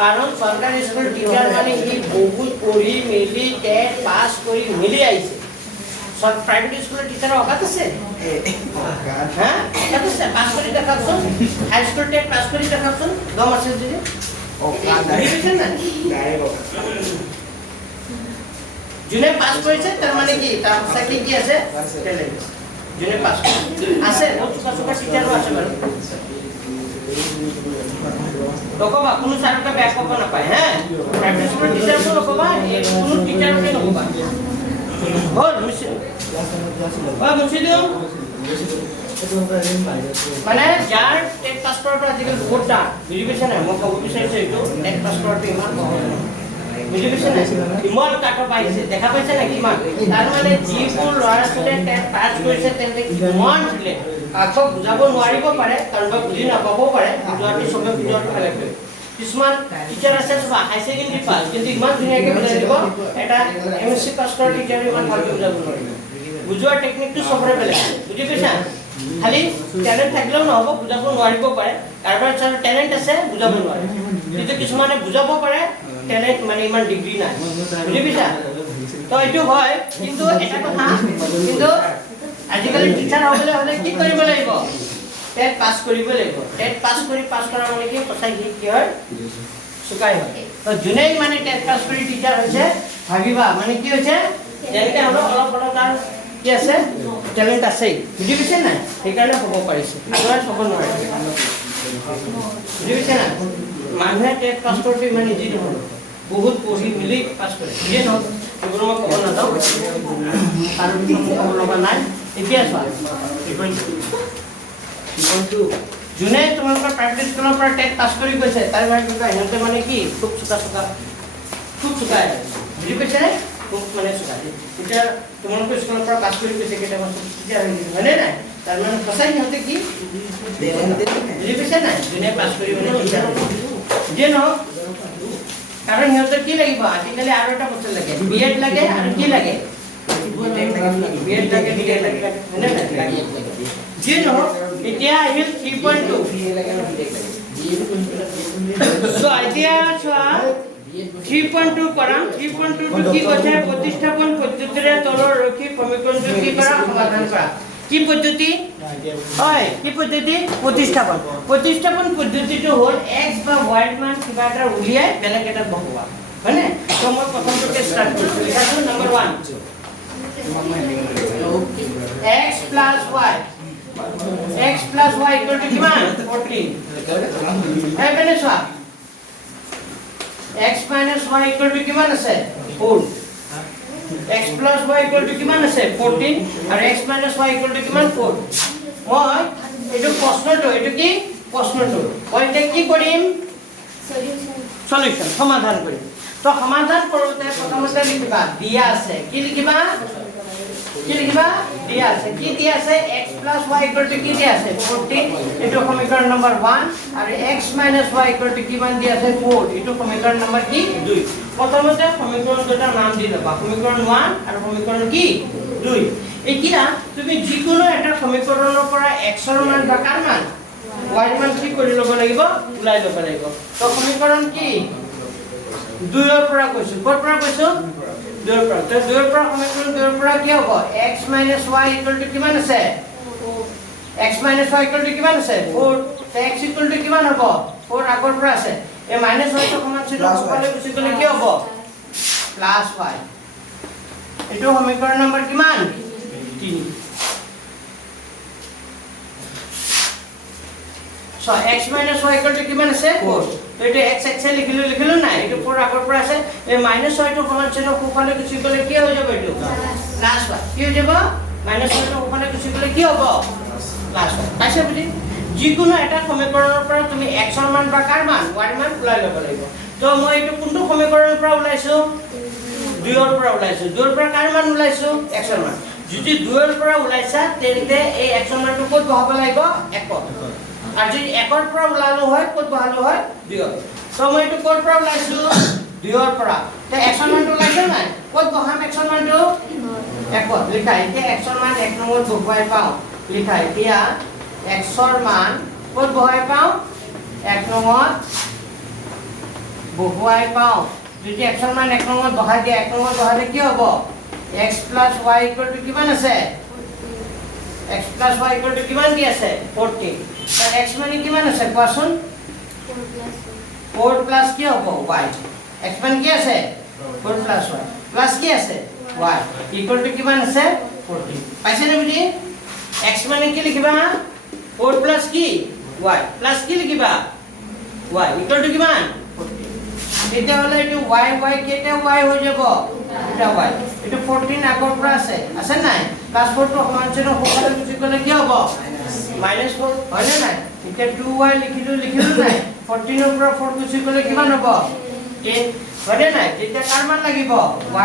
কাৰণ চৰকাৰী স্কুলৰ টিচাৰ মানে সি বহুত পঢ়ি মেলি টেট পাছ কৰি মেলি আহিছে প্ৰাইভেট স্কুলৰ টিচাৰৰ অকাত আছে হ্যাঁ অকাত আছে পাছ কৰি দেখাওকচোন হাই স্কুল টেট পাছ কৰি দেখাওকচোন দম আছে যদি যোনে পাছ কৰিছে তাৰ মানে কি তাৰ চাকি কি আছে টেলেন্ট যোনে পাছ আছে বহুত চোকা টিচাৰো আছে বাৰু নকবা কোনো ছাৰকে বেয়া ক'ব নাপায় হ্যাঁ প্ৰাইভেট স্কুলৰ টিচাৰকো নকবা কোনো টিচাৰকে নকবা হ'ল মানে যাৰ টেট পাছ কৰাটো আজিকালি বহুত টান বুজি পাইছে নাই মই ক'ব বিচাৰিছোঁ এইটো টেট পাছ কৰাটো ইমান সহজ নহয় বুজি পাইছে নাই ইমান কাটঅফ আহিছে দেখা পাইছে নাই কিমান তাৰ মানে যিবোৰ ল'ৰা ছোৱালীয়ে টেট পাছ কৰিছে তেওঁলোকে কিমান দিলে আকৌ বুজাব নোৱাৰিব পাৰে কাৰণ বা বুজি নাপাবও পাৰে বুজোৱাটো চবে বুজোৱাটো বেলেগ বেলেগ কিছুমান টিচাৰ আছে চবা হাই ছেকেণ্ডাৰী পাছ কিন্তু ইমান ধুনীয়াকৈ বুজাই দিব এটা এমএসসি পাছ কৰা টিচাৰ ইমান ভালকৈ বুজাব নোৱাৰিব বুজোৱাৰ টেকনিকটো চবৰে বেলেগ বুজি পাইছা খালি টেলেণ্ট থাকিলেও নহ'ব বুজাব নোৱাৰিব পাৰে কাৰোবাৰ টেলেণ্ট আছে বুজাব নোৱাৰে কিন্তু কিছুমানে বুজাব পাৰে টেলেণ্ট মানে ইমান ডিগ্ৰী নাই বুজি পাইছা তো এইটো হয় কিন্তু এটা কথা কিন্তু আজিকালি টিচাৰ হ'বলৈ হ'লে কি কৰিব লাগিব টেট পাছ কৰিব লাগিব টেট পাছ কৰি পাছ কৰা মানে কি সঁচাই কি হয় চুকাই হয় তো যোনেই মানে টেট পাছ কৰি টিচাৰ হৈছে ভাবিবা মানে কি হৈছে যেনেকৈ হ'লেও অলপ অলপ তাৰ কি আছে টেলেণ্ট আছেই বুজি পাইছে নাই সেইকাৰণে হ'ব পাৰিছে আগত হ'ব নোৱাৰে বুজি পাইছে নাই মানুহে টেট পাছ কৰোঁতে ইমান ইজি নহয় বহুত পঢ়ি মিলি পাছ কৰে যিয়ে নহওক এইবোৰ মই ক'ব নাযাওঁ আৰু ক'ব লগা নাই এতিয়া চোৱা 3.2 যোনে তোমালোকৰ প্ৰাইভেট স্কুলৰ পৰা টেট পাছ কৰি গৈছে তাৰ মানে সিহঁতে মানে কি খুব চোকা বুজি পাইছে খুব মানে চোকা এতিয়া তোমালোকৰ স্কুলৰ পৰা পাছ কৰি গৈছে কেইটামান তেতিয়া হয়নে নাই তাৰ মানে সঁচাই সিহঁতে কি বুজি পাইছে নাই যোনে পাছ কৰি মানে টিচাৰ যিয়ে নহওক কাৰণ সিহঁতৰ কি লাগিব আজিকালি আৰু এটা বস্তু লাগে বিএড লাগে আৰু কি লাগে বিএড লাগে ডিএড লাগে হয়নে নাই যিয়ে নহওক এতিয়া আহিল 3.2 so এতিয়া চোৱা 3.2 কৰা 3.2 টো কি কৈছে প্ৰতিস্থাপন পদ্ধতিৰে তলৰ ৰৈখিক সমীকৰণটো কি কৰা সমাধান কৰা কি পদ্ধতি হয় কি পদ্ধতি প্ৰতিস্থাপন পদ্ধতিটো হ'ল x বা y মান কিবা এটা উলিয়াই বেলেগ এটা বহোৱা হয়নে তো মই প্ৰথমতে ষ্টাৰ্ট কৰিছো লিখাছো number 1 x plus y x plus y equal to কিমান 14 এবেনে চোৱা x minus y equal to কিমান আছে 4 x plus y equal to কিমান আছে 14 আৰু x minus y equal to কিমান 4 মই এটো প্ৰশ্নটো এটো কি প্ৰশ্নটো মই এতিয়া কি কৰিম সলিউশন সমাধান কৰিম তো সমাধান কৰোতে প্ৰথমতে লিখিবা দিয়া আছে কি লিখিবা দিয়া আছে কি দিয়া আছে x plus y equal to কি দিয়া আছে 14 এটো সমীকৰণ নম্বৰ 1 আৰু x minus y equal to কিমান দিয়া আছে 4 এটো সমীকৰণ নম্বৰ কি 2 প্ৰথমতে সমীকৰণ দুটা নাম দি লবা সমীকৰণ 1 আৰু সমীকৰণ কি 2 এতিয়া তুমি যিকোনো এটা সমীকৰণৰ পৰা x ৰ মান বা কাৰ মান y ৰ মান কি কৰি ল'ব লাগিব উলাই ল'ব লাগিব তো সমীকৰণ কি 2 ৰ পৰা কৈছো ক'ৰ পৰা কৈছো 2 ৰ পৰা তো 2 ৰ পৰা সমীকৰণ 2 ৰ পৰা কি হ'ব x y equal to কিমান আছে x y equal to কিমান আছে 4 তো x equal to কিমান হ'ব 4 আগৰ পৰা আছে এই মাইনাস y তো সমান চিহ্ন পালে গুছি গলে কি হ'ব প্লাস y এটো সমীকৰণ নম্বৰ কিমান 3 so x y equal to কিমান আছে 4 তো এটা x লিখিলো নাই এটো 4 আগৰ পৰা আছে এই মাইনাস y তো সমান চিহ্ন কোফালে গুছি গলে কি হৈ যাব এটো প্লাস y কি হৈ যাব মাইনাস y তো কোফালে গুছি গলে কি হ'ব প্লাস y পাইছে বুজি যিকোনো এটা সমীকৰণৰ পৰা তুমি x ৰ মান বা কাৰ মান y ৰ মান উলাই ল'ব লাগিব তো মই এটো কোনটো সমীকৰণৰ পৰা উলাইছো 2 ৰ পৰা উলাইছো 2 ৰ পৰা কাৰ মান উলাইছো x ৰ মান যদি 2 ৰ পৰা উলাইছা তেন্তে এই x ৰ মানটো ক'ত বহাব লাগিব 1 আৰ যদি 1 ৰ পৰা উলালো হয় ক'ত বহালো হয় 2 তো মই এটো ক'ৰ পৰা উলাইছো 2 ৰ পৰা তে x ৰ মানটো উলাইছে নাই ক'ত বহাম x ৰ মানটো 1 লিখা এতিয়া x ৰ মান 1 নম্বৰত বহুৱাই পাও লিখা এতিয়া x ৰ মান ক'ত বহুৱাই পাও 1 নম্বৰত বহুৱাই পাও যদি x ৰ মান 1 নম্বৰত বহাই দিয়া 1 নম্বৰত বহালে কি হ'ব x + y = কিমান আছে x + y = কিমান দি আছে 14 তা x মানে কিমান আছে কোৱাচোন 4 প্লাস কি হ'ব y x মানে কি আছে 4 প্লাস y প্লাস কি আছে y ইকুয়াল টু কিমান আছে 14 পাইছে নে বুজি x মানে কি লিখিবা 4 প্লাস কি y প্লাস কি লিখিবা y ইকুয়াল টু কিমান 14 এটা হলে এটো y কেটা y হৈ যাব এটা y এটো 14 আগৰ পৰা আছে নাই প্লাস 4 তো সমান চিহ্ন কোফালে গুছি গলে কি হ'ব -4 হয় না নাই এটা 2y লিখিলো নাই 14 ৰ পৰা 4 গুছি গলে কিমান হ'ব 10 হয় নাই যেটা কার মান লাগিব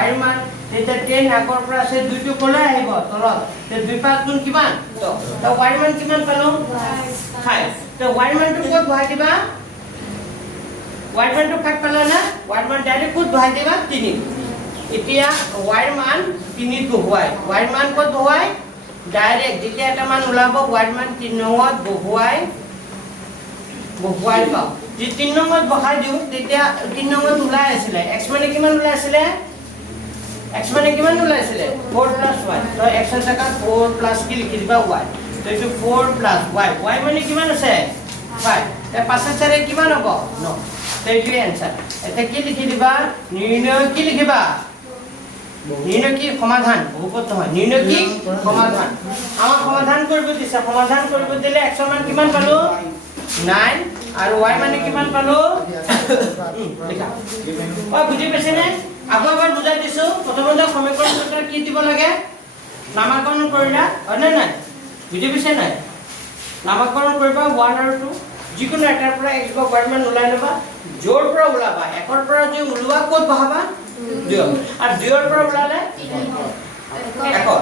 y ৰ মান যেটা 10 আগৰ পৰা আছে 2 টো কলে আহিব তলত তে 2 5 গুণ কিমান তো y ৰ মান কিমান পালো 5 তো y ৰ মানটো ক'ত বহাই দিবা y ৰ মানটো 5 পালা না y ৰ মান ডাইৰেক্ট ক'ত বহাই দিবা 3 এতিয়া y ৰ মান 3 বহুৱাই y ৰ মান ক'ত বহুৱাই ডাইৰেক্ট যেতিয়া এটা মান ওলাব y ৰ মান 3 নম্বৰত বহুৱাই পাও যে 3 নম্বৰত বহাই দিও তেতিয়া 3 নম্বৰত ওলাই আছিল x মানে কিমান ওলাই আছিল x মানে কিমান ওলাই আছিল 4 + y তো x এর জায়গা 4 প্লাস কি লিখি দিবা y তো এটো 4 + y y মানে কিমান আছে 5 তে 5 চারে কিমান হ'ব 9 তো এটো आंसर এটা কি লিখি দিবা নির্ণয় কি লিখিবা নির্ণয় কি সমাধান বহুত নহয় নির্ণয় কি সমাধান আমাৰ সমাধান কৰিব দিছে সমাধান কৰিব দিলে x ৰ মান কিমান পালো 9 আৰু y মানে কিমান পালো লিখা বুজি পাইছে নে আকৌ এবাৰ বুজাই দিছো প্ৰথমতে সমীকৰণ দুটা কি দিব লাগে নামকৰণ কৰিলা হয় নে নাই বুজি পাইছে নাই নামকৰণ কৰিবা 1 আৰু 2 যিকোনো এটাৰ পৰা x বা y মান ওলাই লবা জোৰ পৰা ওলাবা একৰ পৰা যে ওলোৱা ক'ত বহাবা 2 আৰু 2 ৰ পৰা ওলালে একৰ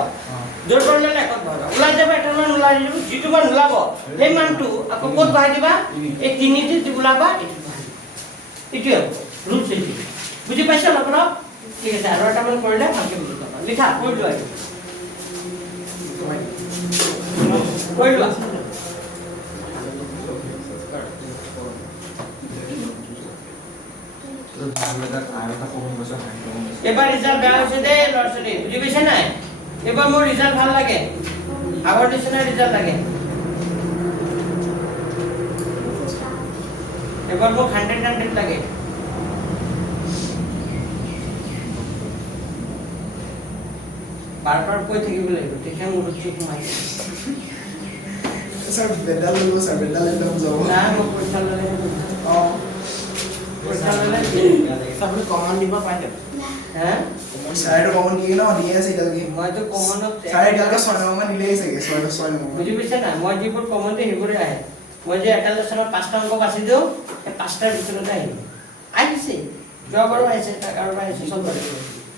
জোৰ পৰা ওলালে একত বহাবা ওলাই যাবা এটা মান ওলাই দিব যিটো মান ওলাব সেই মানটো আকৌ ক'ত বহাই দিবা এই তিনিটি যে ওলাবা এইটো ৰুলছ এইটো বুজি পাইছা অলপ অলপ ঠিক আছে আৰু এটা মান কৰিলে ভালকে বুজি পাবা লিখা কৰি লোৱা কৰি লোৱা এবাৰ ৰিজাল্ট বেয়া হৈছে দেই ল'ৰা ছোৱালী বুজি পাইছে নাই এবাৰ মোৰ ৰিজাল্ট ভাল লাগে আগৰ নিচিনা ৰিজাল্ট লাগে এবাৰ মোক 100 লাগে বাৰ বাৰ কৈ থাকিব লাগিব তেতিয়া মোৰ ঠিক সোমাই স্যাৰ বেডাল ললো স্যাৰ বেডাল একদম যাব না মই পৰীক্ষা ল'লে পৰীক্ষা ল'লে আপুনি কমন দিব পাই যাব হে স্যারের কমন কি না দিয়ে আছে এটাকে মইতো কমনত স্যার এটাকে 6 নম্বর নিলে আছে 6 নম্বর বুজি পাইছে না মই যিবোৰ কমন দিয়ে সেইবোৰে আহে মই যে এটা লেসনৰ 5টা অংক বাছি দিও এই 5টাৰ ভিতৰতে আহিছে যোৱাবাৰো আহিছে কাৰোবাৰ আহিছে সব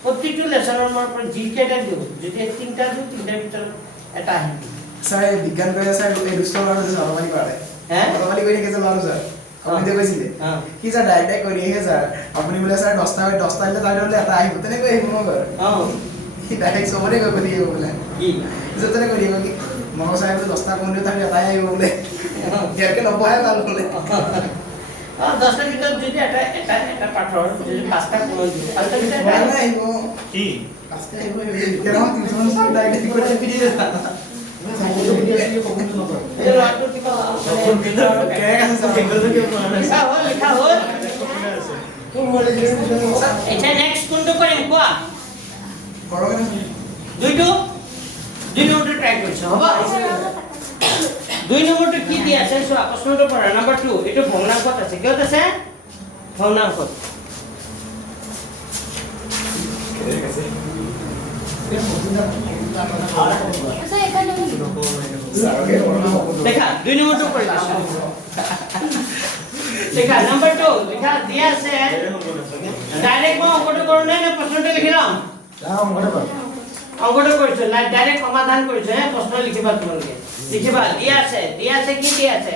প্ৰতিটো লেসনৰ মই জি কেটা দিও যদি 3টা দিও 3টাৰ ভিতৰত এটা আহে স্যার বিজ্ঞান করে স্যার এই দুষ্ট মানুষ নরমালি পারে হ্যাঁ নরমালি কই গেছে মানুষ স্যার আপনি তো কইছিলে কি স্যার ডাইরেক্ট করি হে স্যার আপনি বলে স্যার 10টা হলে তাই হলে এটা আহিব তেনে কই হিমো কর কি ডাইরেক্ট সবরে কই দিয়ে বলে কি যেতনে করি কি মগ সাহেব 10টা কোন দিয়ে তাই এটাই আহিব বলে ইয়াকে নপহে ভাল বলে 10টাৰ ভিতৰত যদি এটা পাঠৰ যদি 5টা কোন দিও আৰু তাৰ ভিতৰত ভাল আহিব কি 5টা আহিব কেন 300 স্যার ডাইরেক্ট করে ফিরি দেতা এই লাটো কিবা লিখা হ'ল এটা নেক্সট কোনটো কৰিম কোৱা দুইটো ট্ৰাই কৰিছো হ'ব 2 নম্বৰটো কি দি আছে চোৱা প্ৰশ্নটো পঢ়া নম্বৰ 2 এইটো ভগ্নাংশত আছে কিহত আছে ভগ্নাংশত আচ্ছা এটা নেকি দেখা 2 নম্বৰটো কৰি দিছো দেখা নম্বৰ 2 দেখা দিয়া আছে ডাইৰেক্ট মই অংকটো কৰো নাই না প্ৰশ্নটো লিখি লম অংকটো কৰিছো না ডাইৰেক্ট সমাধান কৰিছো হে প্ৰশ্ন লিখিবা তোমালোকে লিখিবা দিয়া আছে কি দিয়া আছে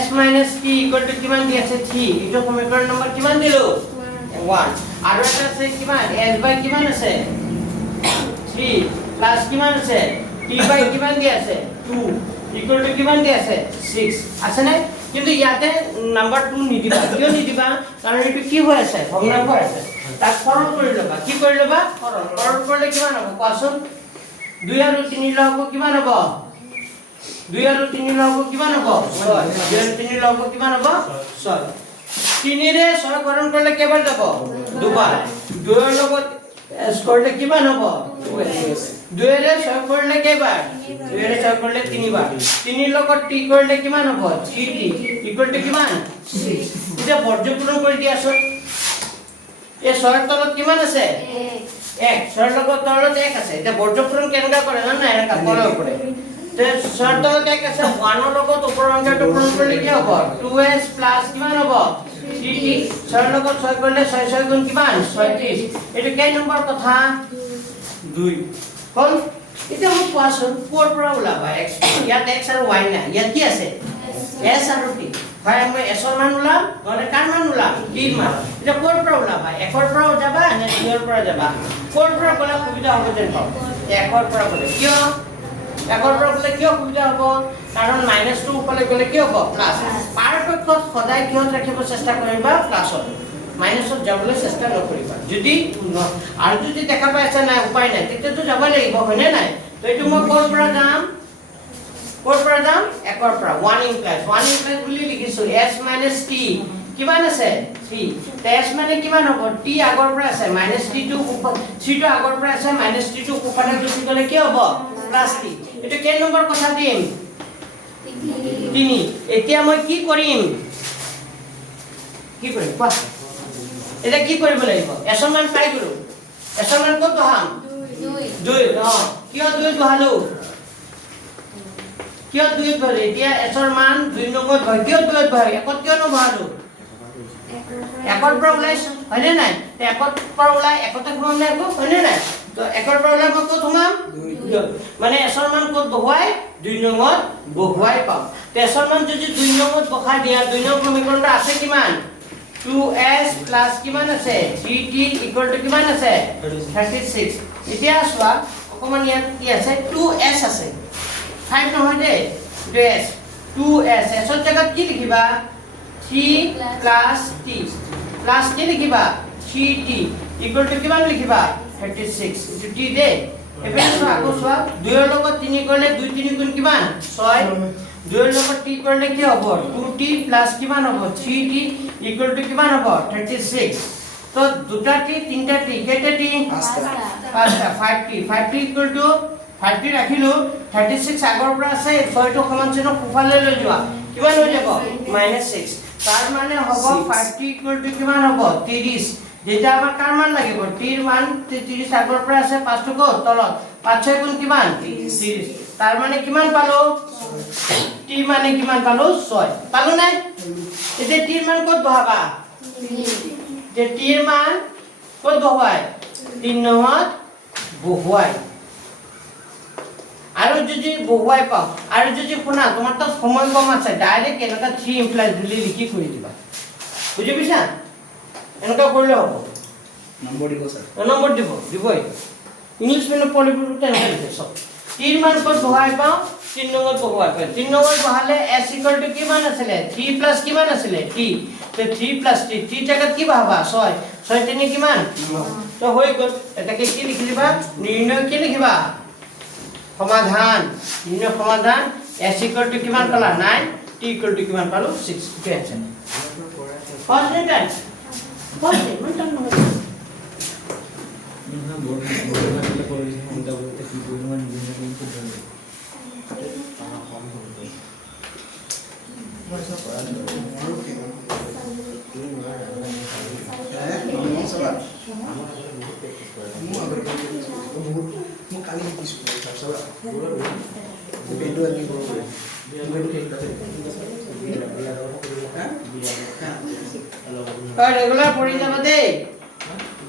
s - t = কিমান দিয়া আছে 3 এইটো সমীকৰণ নম্বৰ কিমান দিলো 1 আৰু এটা আছে কিমান s বাই কিমান আছে 3 প্লাস কিমান আছে t বাই কিমান দিয়া আছে 2 ইকুয়াল টু কিমান দিয়া আছে 6 আছে নাই কিন্তু ইয়াতে নাম্বার 2 নিদিবা কিয় নিদিবা কাৰণ এইটো কি হৈ আছে ভগ্নাংশ আছে তাক সৰল কৰি লবা কি কৰি লবা সৰল কৰিলে কিমান হ'ব কোৱাচোন 2 আৰু 3 লব কিমান হ'ব 2 আৰু 3 লব কিমান হ'ব 6 2 আৰু 3 লব কিমান হ'ব 6 3 ৰে 6 হৰণ কৰিলে কেইবাৰ যাব দুবাৰ 2 ৰ লগত s কৰিলে কিমান হ'ব 2 ৰে 6 কৰিলে কেইবাৰ 2 ৰে 6 কৰিলে 3 বাৰ 3 লগত t কৰিলে কিমান হ'ব 3t ইকুৱেল টু কিমান 6 এটা বৰ্গপূৰণ কৰি দিয়াছোন এই 6 ৰ তলত কিমান আছে 1 6 ৰ লগত তলত 1 আছে এটা বৰ্গপূৰণ কেনেকা কৰে জানা এনেকা তলৰ ওপৰে তে 6 ৰ তলত 1 আছে 1 ৰ লগত ওপৰৰ অংকটো পূৰণ কৰিলে কি হ'ব 2s প্লাস কিমান হ'ব 3t 6 ৰ লগত 6 কৰিলে 6 6 গুণ কিমান 36 এটো কেই নম্বৰ কথা 2 হল এটা মোক কোৱাচোন কোৰ পৰা ওলাবা x ইয়াত x আৰু y নাই ইয়াত কি আছে s আৰু t হয় মই s ৰ মান ওলাম নহলে কাৰ মান ওলাম t ৰ মান এটা কোৰ পৰা ওলাবা 1 ৰ পৰা যাবা নে 2 ৰ পৰা যাবা কোৰ পৰা গলে সুবিধা হ'ব যেন পাও 1 ৰ পৰা গলে কিয় 1 ৰ পৰা গলে কিয় সুবিধা হ'ব কাৰণ -2 ওপৰলে গলে কি হ'ব প্লাস পাৰপেক্ষত সদায় কিহত ৰাখিব চেষ্টা কৰিবা প্লাসত মাইনাসত যাবলৈ চেষ্টা নকৰিবা যদি আৰু যদি দেখা পাই আছে নাই উপায় নাই তেতিয়াতো যাব লাগিব হয়নে নাই তো এইটো মই কোৰ পৰা যাম 1 ৰ পৰা 1 ইমপ্লাইজ বুলি লিখিছো s - t কিমান আছে 3 তে s মানে কিমান হ'ব t আগৰ পৰা আছে -t টো c টো আগৰ পৰা আছে -t টো ওপৰলে গুচি গলে কি হ'ব +t এটো কেই নম্বৰ কথা দিম 3 এতিয়া মই কি কৰিম কি কৰিম কোৱা এটা কি কৰিব লাগিব এছৰ মান পাই গলো এছৰ মান কত বহাম 2 কিয় 2 বহালো কিয় 2 বহালো এতিয়া এছৰ মান 2 নম্বৰ হয় কিয় 2 বহালো একত কিয় নবহালো একত পৰা ওলাইছো হয়নে নাই একত পৰা ওলাই একতে সোমাম নাই আকৌ হয়নে নাই তো একৰ পৰা ওলাই মই কত সোমাম 2 মানে এছৰ মান কত বহুৱাই 2 নম্বৰ বহুৱাই পাম এছৰ মান যদি 2 নম্বৰ বহাই দিয়া 2 নম্বৰ সমীকৰণটো আছে কিমান 2s প্লাস কিমান আছে 3t ইকুয়াল টু কিমান আছে 36 এতিয়া চোৱা অকমান ইয়াত কি আছে 2s আছে 5 নহয় দে 2s 2s এছৰ জায়গাত কি লিখিবা 3 প্লাস t প্লাস কি লিখিবা 3t ইকুয়াল টু কিমান লিখিবা 36 ইটো t দে এবাৰ চোৱা আকৌ চোৱা 2 ৰ লগত 3 কৰিলে 2 3 গুণ কিমান 6 2 ৰ লগত t কৰিলে কি হ'ব 2t প্লাস কিমান হ'ব 3t ইকুয়াল টু কিমান হ'ব 36 তো দুটা t তিনটা t কেইটা t পাঁচটা 5t ইকুয়াল টু 5t ৰাখিলো 36 আগৰ পৰা আছে 6 টো সমান চিহ্ন কুফালে লৈ যোৱা কিমান হৈ যাব -6 তাৰ মানে হ'ব 5t ইকুয়াল টু কিমান হ'ব 30 যেটা আমাৰ কাৰ মান লাগিব t ৰ মান 30 আগৰ পৰা আছে 5 টো কত তলত 5 6 গুণ কিমান 30 তাৰ মানে কিমান পালো t মানে কিমান পালো 6 পালো নাই এতিয়া t ৰ মান কত বহাবা যে t ৰ মান কত বহাই 3 নম্বৰত বহাই আৰু যদি বহুৱাই পাও আৰু যদি শুনা তোমাৰ তো সময় কম আছে ডাইৰেক্ট এনেকা 3 ইমপ্লাইজ বুলি লিখি কৰি দিবা বুজি পাইছা এনেকা কৰিলে হ'ব নম্বৰ দিব স্যাৰ নম্বৰ দিবই ইংলিশ মেনো পলিটিক্স তেনেকা লিখে সব 3 মান কত বহুৱাই পাও 3 নম্বৰ বহুৱাই পাও 3 নম্বৰ বহালে s ইকুয়াল টু কিমান আছিলে 3 প্লাস কিমান আছিলে t তো 3 প্লাস t t জায়গাত কি বহাবা 6 6 3 কিমান তো হৈ গল এটাকে কি লিখি দিবা নিৰ্ণয় কি লিখিবা সমাধান নিৰ্ণয় সমাধান s ইকুয়াল টু কিমান পালা 9 t ইকুয়াল টু কিমান পালো 6 কি আছে ফার্স্ট টাইম ফার্স্ট টাইম না বড় বড় করে চিন্তা করতে কি পরিমাণ দিন কিন্তু ধরে কম হবে ভাষা পড়া মোর কি ମୁଁ କାଲି ৰেগুলাৰ পঢ়ি যাব দেই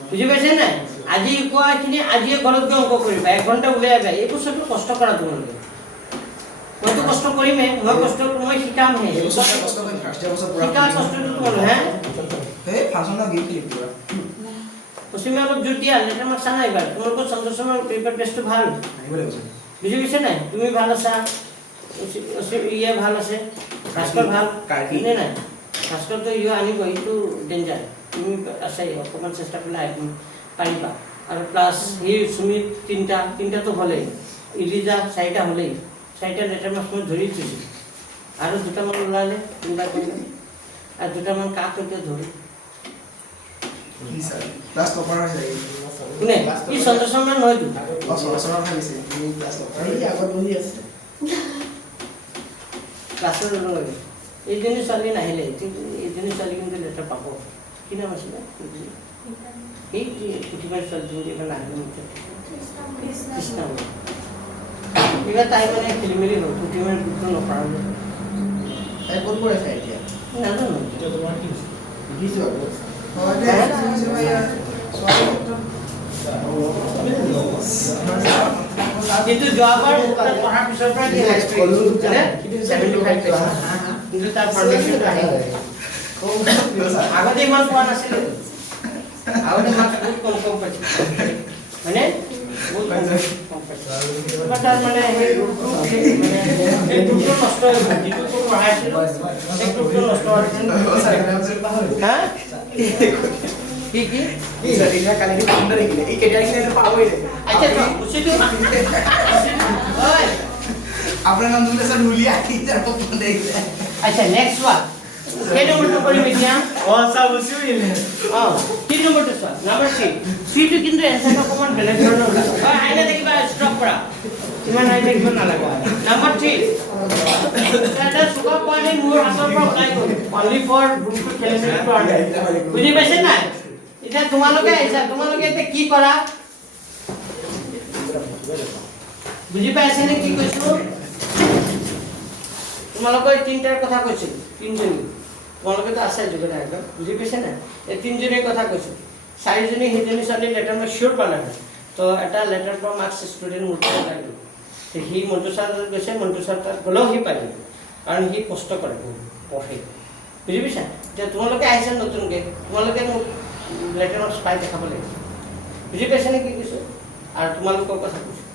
বুজি পাইছে নাই আজি কোৱাখিনি আজি ঘৰত গৈ অংক কৰিবা 1 ঘণ্টা উলিয়াবা এই বস্তুটো কষ্ট কৰা তোমালোকে মইতো কষ্ট কৰিমে মই কষ্ট মই শিকাম হে কষ্ট কৰি ফাৰ্ষ্ট বছৰ পুৰা শিকা কষ্টটো তোমালোকে হে এই ফাংচনৰ গীত লিখ পুৰা পশ্চিমে অলপ জোৰ দিয়া লেটাৰ মাৰ্কছ নাই এইবাৰ তোমালোকৰ চন্দ্ৰশৰ্মাৰ পেপাৰ টেষ্টটো ভাল আহিব লাগিব বুজি পাইছে নাই তুমি ভাল আছা ইয়ে ভাল আছে ভাস্কৰ ভাল নে নাই ভাস্কৰটো ইয়ে আনিব এইটো ডেঞ্জাৰ তুমি আছে অকণমান চেষ্টা কৰিলে পাৰিবা আৰু প্লাছ সেই সুমিত তিনিটাতো হ'লেই ইলিজা 4টা হ'লেই 4টা লেটাৰ মাৰ্কছ মই ধৰি থৈছোঁ আৰু 2টামান ওলালে 3টা কৰিলে আৰু 2টামান কাক এতিয়া ধৰি ক্লাস টপাৰ হয়ে যায় কোনে কি চন্দ্ৰশৰ্মা নহয়তো সমালোচনা হৈছে তুমি ক্লাস টপাৰ এই আগত বহি আছে ক্লাছৰ লৈ এইজনী ছোৱালী নাহিলে এইজনী ছোৱালী কিন্তু লেটাৰ পাব কি নাম আছিলে এই পুথিবাৰ ছোৱালীজনী এইবাৰ নাহিলে কৃষ্ণ এইবাৰ তাই মানে খেলি মেলি হ'ল পুথিবাৰ গুৰুত্ব নপৰালে তাই কোন পড়ে আছে এতিয়া নাজানো এটা তোমাৰ কি বুঝিছো কিন্তু যোৱাবাৰ পঢ়াৰ পিছৰ পৰা কি কিন্তু 75% কিন্তু তাৰ ফৰ্মেশন আহিল আগতে ইমান পোৱা নাছিলে আগতে মাত্ৰ বহুত কম পাইছিল মানে বহুত কম পাইছিল তাৰ মানে সেই গ্ৰুপটো মানে এই গ্ৰুপটো নষ্ট হৈ গ'ল যিটো পঢ়াইছিলোঁ সেই গ্ৰুপটো নষ্ট হৈ গ'ল হা কি সরিনা কালি কি বন্ধ রেখে এই কেডিয়া কি না পাওই রে আচ্ছা তো বুঝিতো ওই আপনার নাম দুটো স্যার রুলিয়া কি তার তো বন্ধ রেখে আচ্ছা নেক্সট ওয়ান কে নম্বরটা করি মিডিয়া সব বুঝিলে 3 নম্বরটা স্যার নাম্বার 3 3 টো কিন্তু অ্যানসারটা কমান বেলেগ ধৰণৰ ওলায় আইনা দেখিবা স্টপ কৰা ইমান নাই দেখিব নালাগে নাম্বাৰ 3 এটা সুখা পোৱালি মোৰ হাতৰ পৰা ওলাই গ'ল অনলি ফৰ গ্ৰুপটো খেলিবলৈ কাৰণে বুজি পাইছে নাই এতিয়া তোমালোকে আহিছা তোমালোকে এতিয়া কি কৰা বুজি পাইছে নে কি কৈছো তোমালোকে তিনটাৰ কথা কৈছো তিনজনী তোমালোকে তো আছে যোগে নাই বুজি পাইছে না এই তিনজনীৰ কথা কৈছো চাৰিজনী সেইজনী ছোৱালী লেটাৰ মই শিওৰ পালা নাই তো এটা লেটাৰ পৰা মাৰ্কছ ষ্টুডেণ্ট মোৰ পৰা লাগিব সি মন্টু ছাৰ গৈছে মন্টু ছাৰ তাত গ'লেও সি পাই যাব কাৰণ সি কষ্ট কৰে পঢ়ে বুজি পাইছা এতিয়া তোমালোকে আহিছা নতুনকৈ তোমালোকে মোক লেটাৰ অফ স্পাই দেখাব লাগিব বুজি পাইছা নে কি কৈছোঁ আৰু তোমালোকৰ কথা কৈছোঁ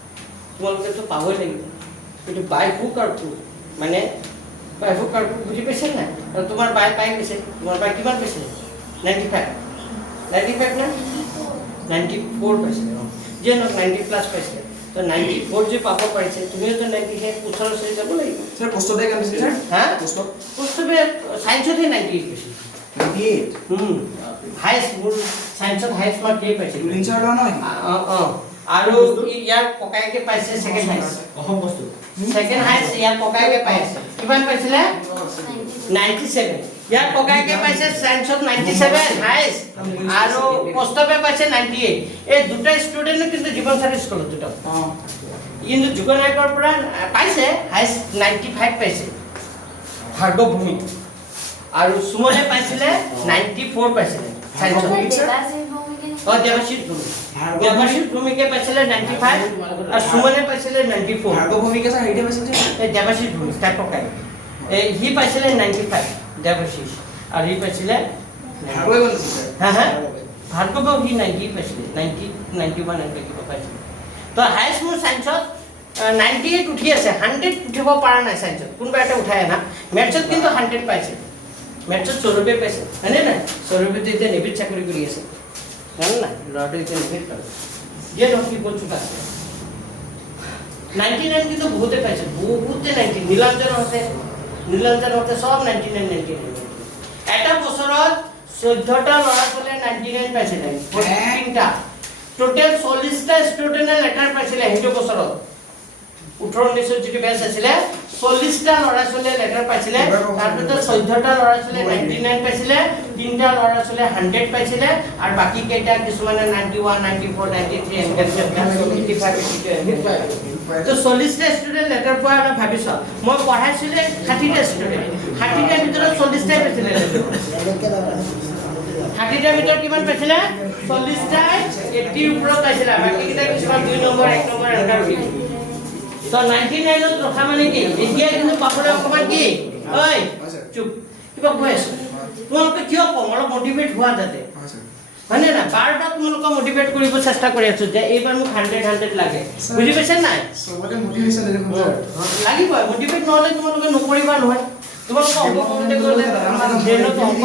তোমালোকেতো পাবই লাগিব কিন্তু বাই হুক আৰু টু মানে বাই হুক আৰু বুজি পাইছে নাই আৰু তোমাৰ বাই পাই গৈছে তোমাৰ বাই কিমান পাইছে 95 না 94 পাইছে যে 90 প্লাছ পাইছে তো 94 যে পাব পাৰিছে তুমিও তো 90 ওচৰৰ চলি যাব লাগিব স্যাৰ পোস্টতে কেন দিছিল স্যাৰ হ্যাঁ পোস্টতে সায়েন্সতে 98 পাইছে 98 হাইয়েস্ট মোৰ সায়েন্সত হাইয়েস্ট মাৰ্ক দিয়ে পাইছে লিঞ্চাৰ লোৱা নহয় আৰু ইয়াৰ ককায়েকে পাইছে সেকেন্ড হাইয়েস্ট অসম বস্তু সেকেন্ড হাইয়েস্ট ইয়াৰ ককায়েকে পাইছে কিমান পাইছিলে 97 ইয়াৰ ককায়েকে পাইছে সায়েন্সত 97 হাইয়েস্ট আৰু পোষ্টপে পাইছে 98 এই দুটা ষ্টুডেন্ট কিন্তু জীৱন সাথী স্কুলত দুটা কিন্তু যুগনায়কৰ পৰা পাইছে হাইয়েস্ট 95 পাইছে ভাৰ্গৱ ভূমি আৰু সুমনে পাইছিলে 94 পাইছিলে সায়েন্সত দেৱাশীষ ভূমিকে পাইছিলে 95 আৰু সুমনে পাইছিলে 94 ভাৰ্গৱ ভূমিকে স্যাৰ হেইতে পাইছিল যে এই দেৱাশীষ ভূমি তাৰ ককাই এই হি পাইছিলে 95 দেৱাশীষ আৰু হি পাইছিলে ভাৰ্গৱে গ'ল স্যাৰ হা ভাৰ্গৱ হি 90 পাইছিলে 90 91 এনেকৈ কিবা পাইছিলে তো হাইয়েস্ট মোৰ সায়েন্সত 98 উঠি আছে 100 উঠিব পৰা নাই সায়েন্সত কোনোবা এটা উঠাই না মেথছত কিন্তু 100 পাইছে মেথছত 100 পাইছে হয়নে নাই 100 এতিয়া নেভিত চাকৰি কৰি আছে জানো নাই ল'ৰাটো এতিয়া নেভিত পালে যে নকি বলছুক আছে 99 কিন্তু বহুতে পাইছে বহুতে 90 নীলাঞ্জন হতে সব 99 এটা বছৰত 14টা ল'ৰা ছোৱালীয়ে 99 পাইছিলে 14টা টোটেল 40টা ষ্টুডেণ্টে লেটাৰ পাইছিলে সেইটো বছৰত 18-19 যিটো বেচ আছিলে 40টা ল'ৰা ছোৱালীয়ে লেটাৰ পাইছিলে তাৰ ভিতৰত 14টা ল'ৰা ছোৱালীয়ে 99 পাইছিলে 3টা ল'ৰা ছোৱালীয়ে 100 পাইছিলে আৰু বাকি কেইটা কিছুমানে 91 94 93 এনেকৈ 75 তো 40টা ষ্টুডেণ্ট লেটাৰ পোৱা আৰু ভাবিছ মই পঢ়াইছিলে 60টা ষ্টুডেণ্ট 60টাৰ ভিতৰত 40টাই পাইছিলে 60টাৰ ভিতৰত কিমান পাইছিলে 40টাই 80 ওপৰত পাইছিলে বাকি কেইটা কিছুমান 2 নম্বৰ 1 নম্বৰ এনেকৈ তো 99 ত ৰখা মানে কি এতিয়া কিন্তু পাবলৈ অকমান কি ঐ চুপ কিবা কৈ আছো তোমালোকে কিয় কম অলপ মোটিভেট হোৱা যাতে মানে না বাৰটা তোমালোকে মোটিভেট কৰিব চেষ্টা কৰি আছো যে এইবাৰ মোক 100 লাগে বুজি পাইছে নাই সবতে মোটিভেশন দেখুন লাগিব মোটিভেট নহলে তোমালোকে নকৰিবা নহয় তোমালোকে অংক কৰোঁতে গ'লে আমাৰ ব্ৰেইনত অংক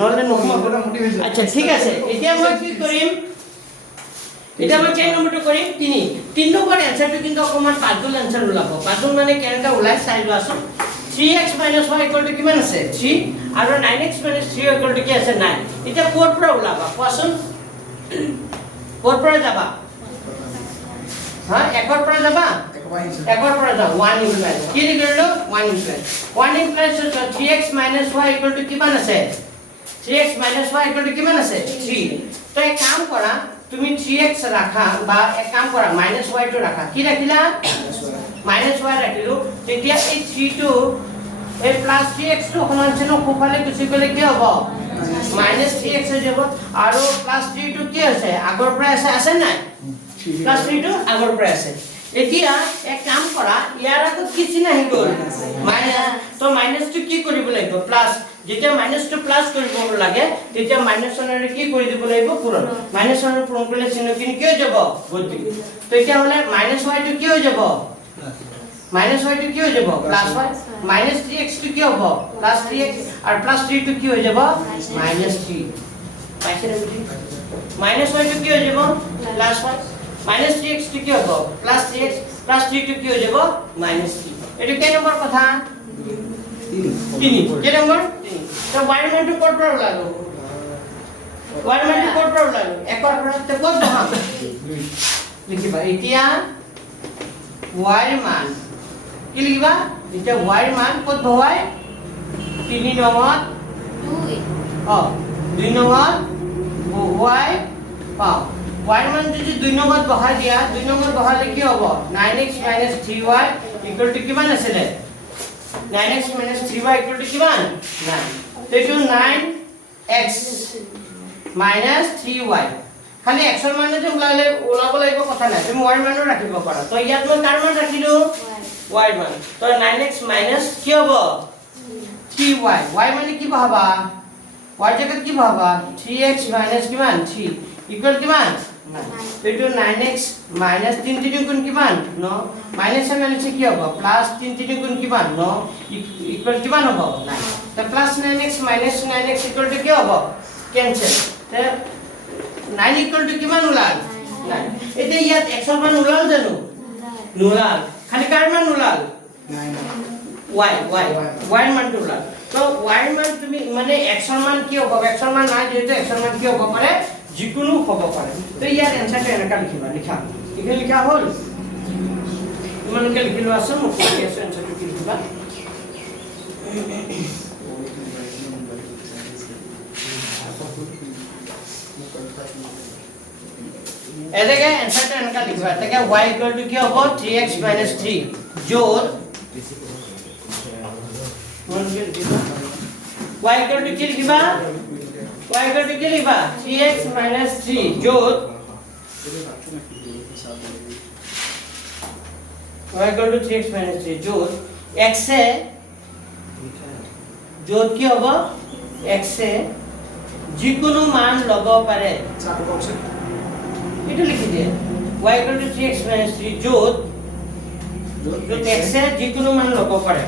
নহলে নহ'ব আচ্ছা ঠিক আছে এতিয়া মই কি কৰিম এতিয়া মই কেই নম্বৰটো কৰিম 3 নম্বৰ এনসাৰটো কিন্তু অকমান পাজল এনসাৰ ওলাব পাজল মানে কেনেকা ওলাই চাই লোৱাচোন 3x - y = কিমান আছে 3 আৰু 9x - 3 = কি আছে 9 এতিয়া ক'ৰ পৰা ওলাবা কোৱাচোন ক'ৰ পৰা যাবা হা একৰ পৰা যাবা একৰ পৰা যাবা 1 ইমপ্লাইজ কি লিখিলো 1 ইমপ্লাইজ 3x - y = কিমান আছে 3x - y = কিমান আছে 3 তো এক কাম কৰা তুমি 3x ৰাখা বা এক কাম কৰা -y টো রাখা কি রাখিলা -y রাখিলো তেতিয়া এই 3 টো এই +3x টো সমান চিহ্ন কোফালে গুছি গলে কি হ'ব -3x হৈ যাব আৰু +3 টো কি আছে আগৰ পৰা আছে নাই +3 টো আগৰ পৰা আছে এতিয়া এক কাম কৰা ইয়াৰ আগত কি চিহ্ন আহি গ'ল মাইনাস তো মাইনাস টো কি কৰিব লাগিব প্লাস যেতিয়া মাইনাস টো প্লাস কৰিব লাগে তেতিয়া মাইনাস ওনেৰে কি কৰি দিব লাগিব পূৰণ মাইনাস ওনেৰে পূৰণ কৰিলে চিহ্ন কি হৈ যাব বদলি তো এতিয়া হলে -y টো কি হৈ যাব -y টো কি হৈ যাব +y -3x টো কি হ'ব +3x আৰু +3 টো কি হৈ যাব -3 পাইছে নে বুজি -y টো কি হৈ যাব +y -3x টো কি হ'ব +3x +3 টো কি হৈ যাব -3 এটো কেই নম্বৰ কথা 3 কেই নম্বৰ 3 তো y মান টো ক'ৰ পৰা ওলালো y মান টো ক'ৰ পৰা ওলালো একৰ পৰা তে ক'ত বহাম লিখিবা এতিয়া y ৰ মান কি লিখিবা এতিয়া y ৰ মান ক'ত বহাই 3 নম্বৰত 2 নম্বৰত বহুৱাই পাওঁ y ৰ মান যদি 2 নম্বৰত বহাই দিয়া 2 নম্বৰত বহালে কি হ'ব 9x 3y ইকুৱেল টু কিমান আছিলে 9x 3y ইকুৱেল টু কিমান 9 এইটো 9x 3y খালি x ৰ মান যে ওলাব লাগিব কথা নাই তুমি y ৰ মানো ৰাখিব পাৰা তো ইয়াত মই কাৰ মান ৰাখিলো y ৰ মান তো 9x কি হ'ব 3y y মানে কি বহাবা y জায়গাত কি বহাবা 3x কিমান 3 ইকুৱেল কিমান এইটো 9x 3 3 গুণ কিমান 9 মাইনাস মাইনাস কি হ'ব প্লাস 3 3 গুণ কিমান 9 ইকুৱেল কিমান হ'ব 9 তো plus 9x 9x equal to কি হ'ব কেনসেল তে 9 ইকুৱেল টু কিমান ওলাল 9 এতিয়া ইয়াত x ৰ মান ওলাল জানো নোলাল খালি কাৰ মান ওলাল y ৰ মান ওলাল তো y ৰ মান তুমি মানে x ৰ মান কি হ'ব x ৰ মান নাই যেহেতু x ৰ মান কি হ'ব পাৰে যিকোনো হ'ব পাৰে তো ইয়াৰ এনসাৰটো এনেকা লিখিবা লিখা এখানে লিখা হ'ল তোমালোকে লিখিলো আছে মোক কৈ আছে এনসাৰটো কি লিখিবা এটাকে এনসারটা এনেকা লিখবা এটাকে y ইকুয়াল টু কি হ'ব 3x 3 যোগ y ইকুয়াল টু কি লিখবা y ইকুয়াল টু কি লিখবা 3x 3 যোগ y ইকুয়াল টু 3x 3 যোগ x এ যোগ কি হ'ব x এ যিকোনো মান ল'ব পাৰে এটা লিখি দিয়ে y equal to 3x minus 3 যোগ x এ যিকোনো মান ল'ব পাৰে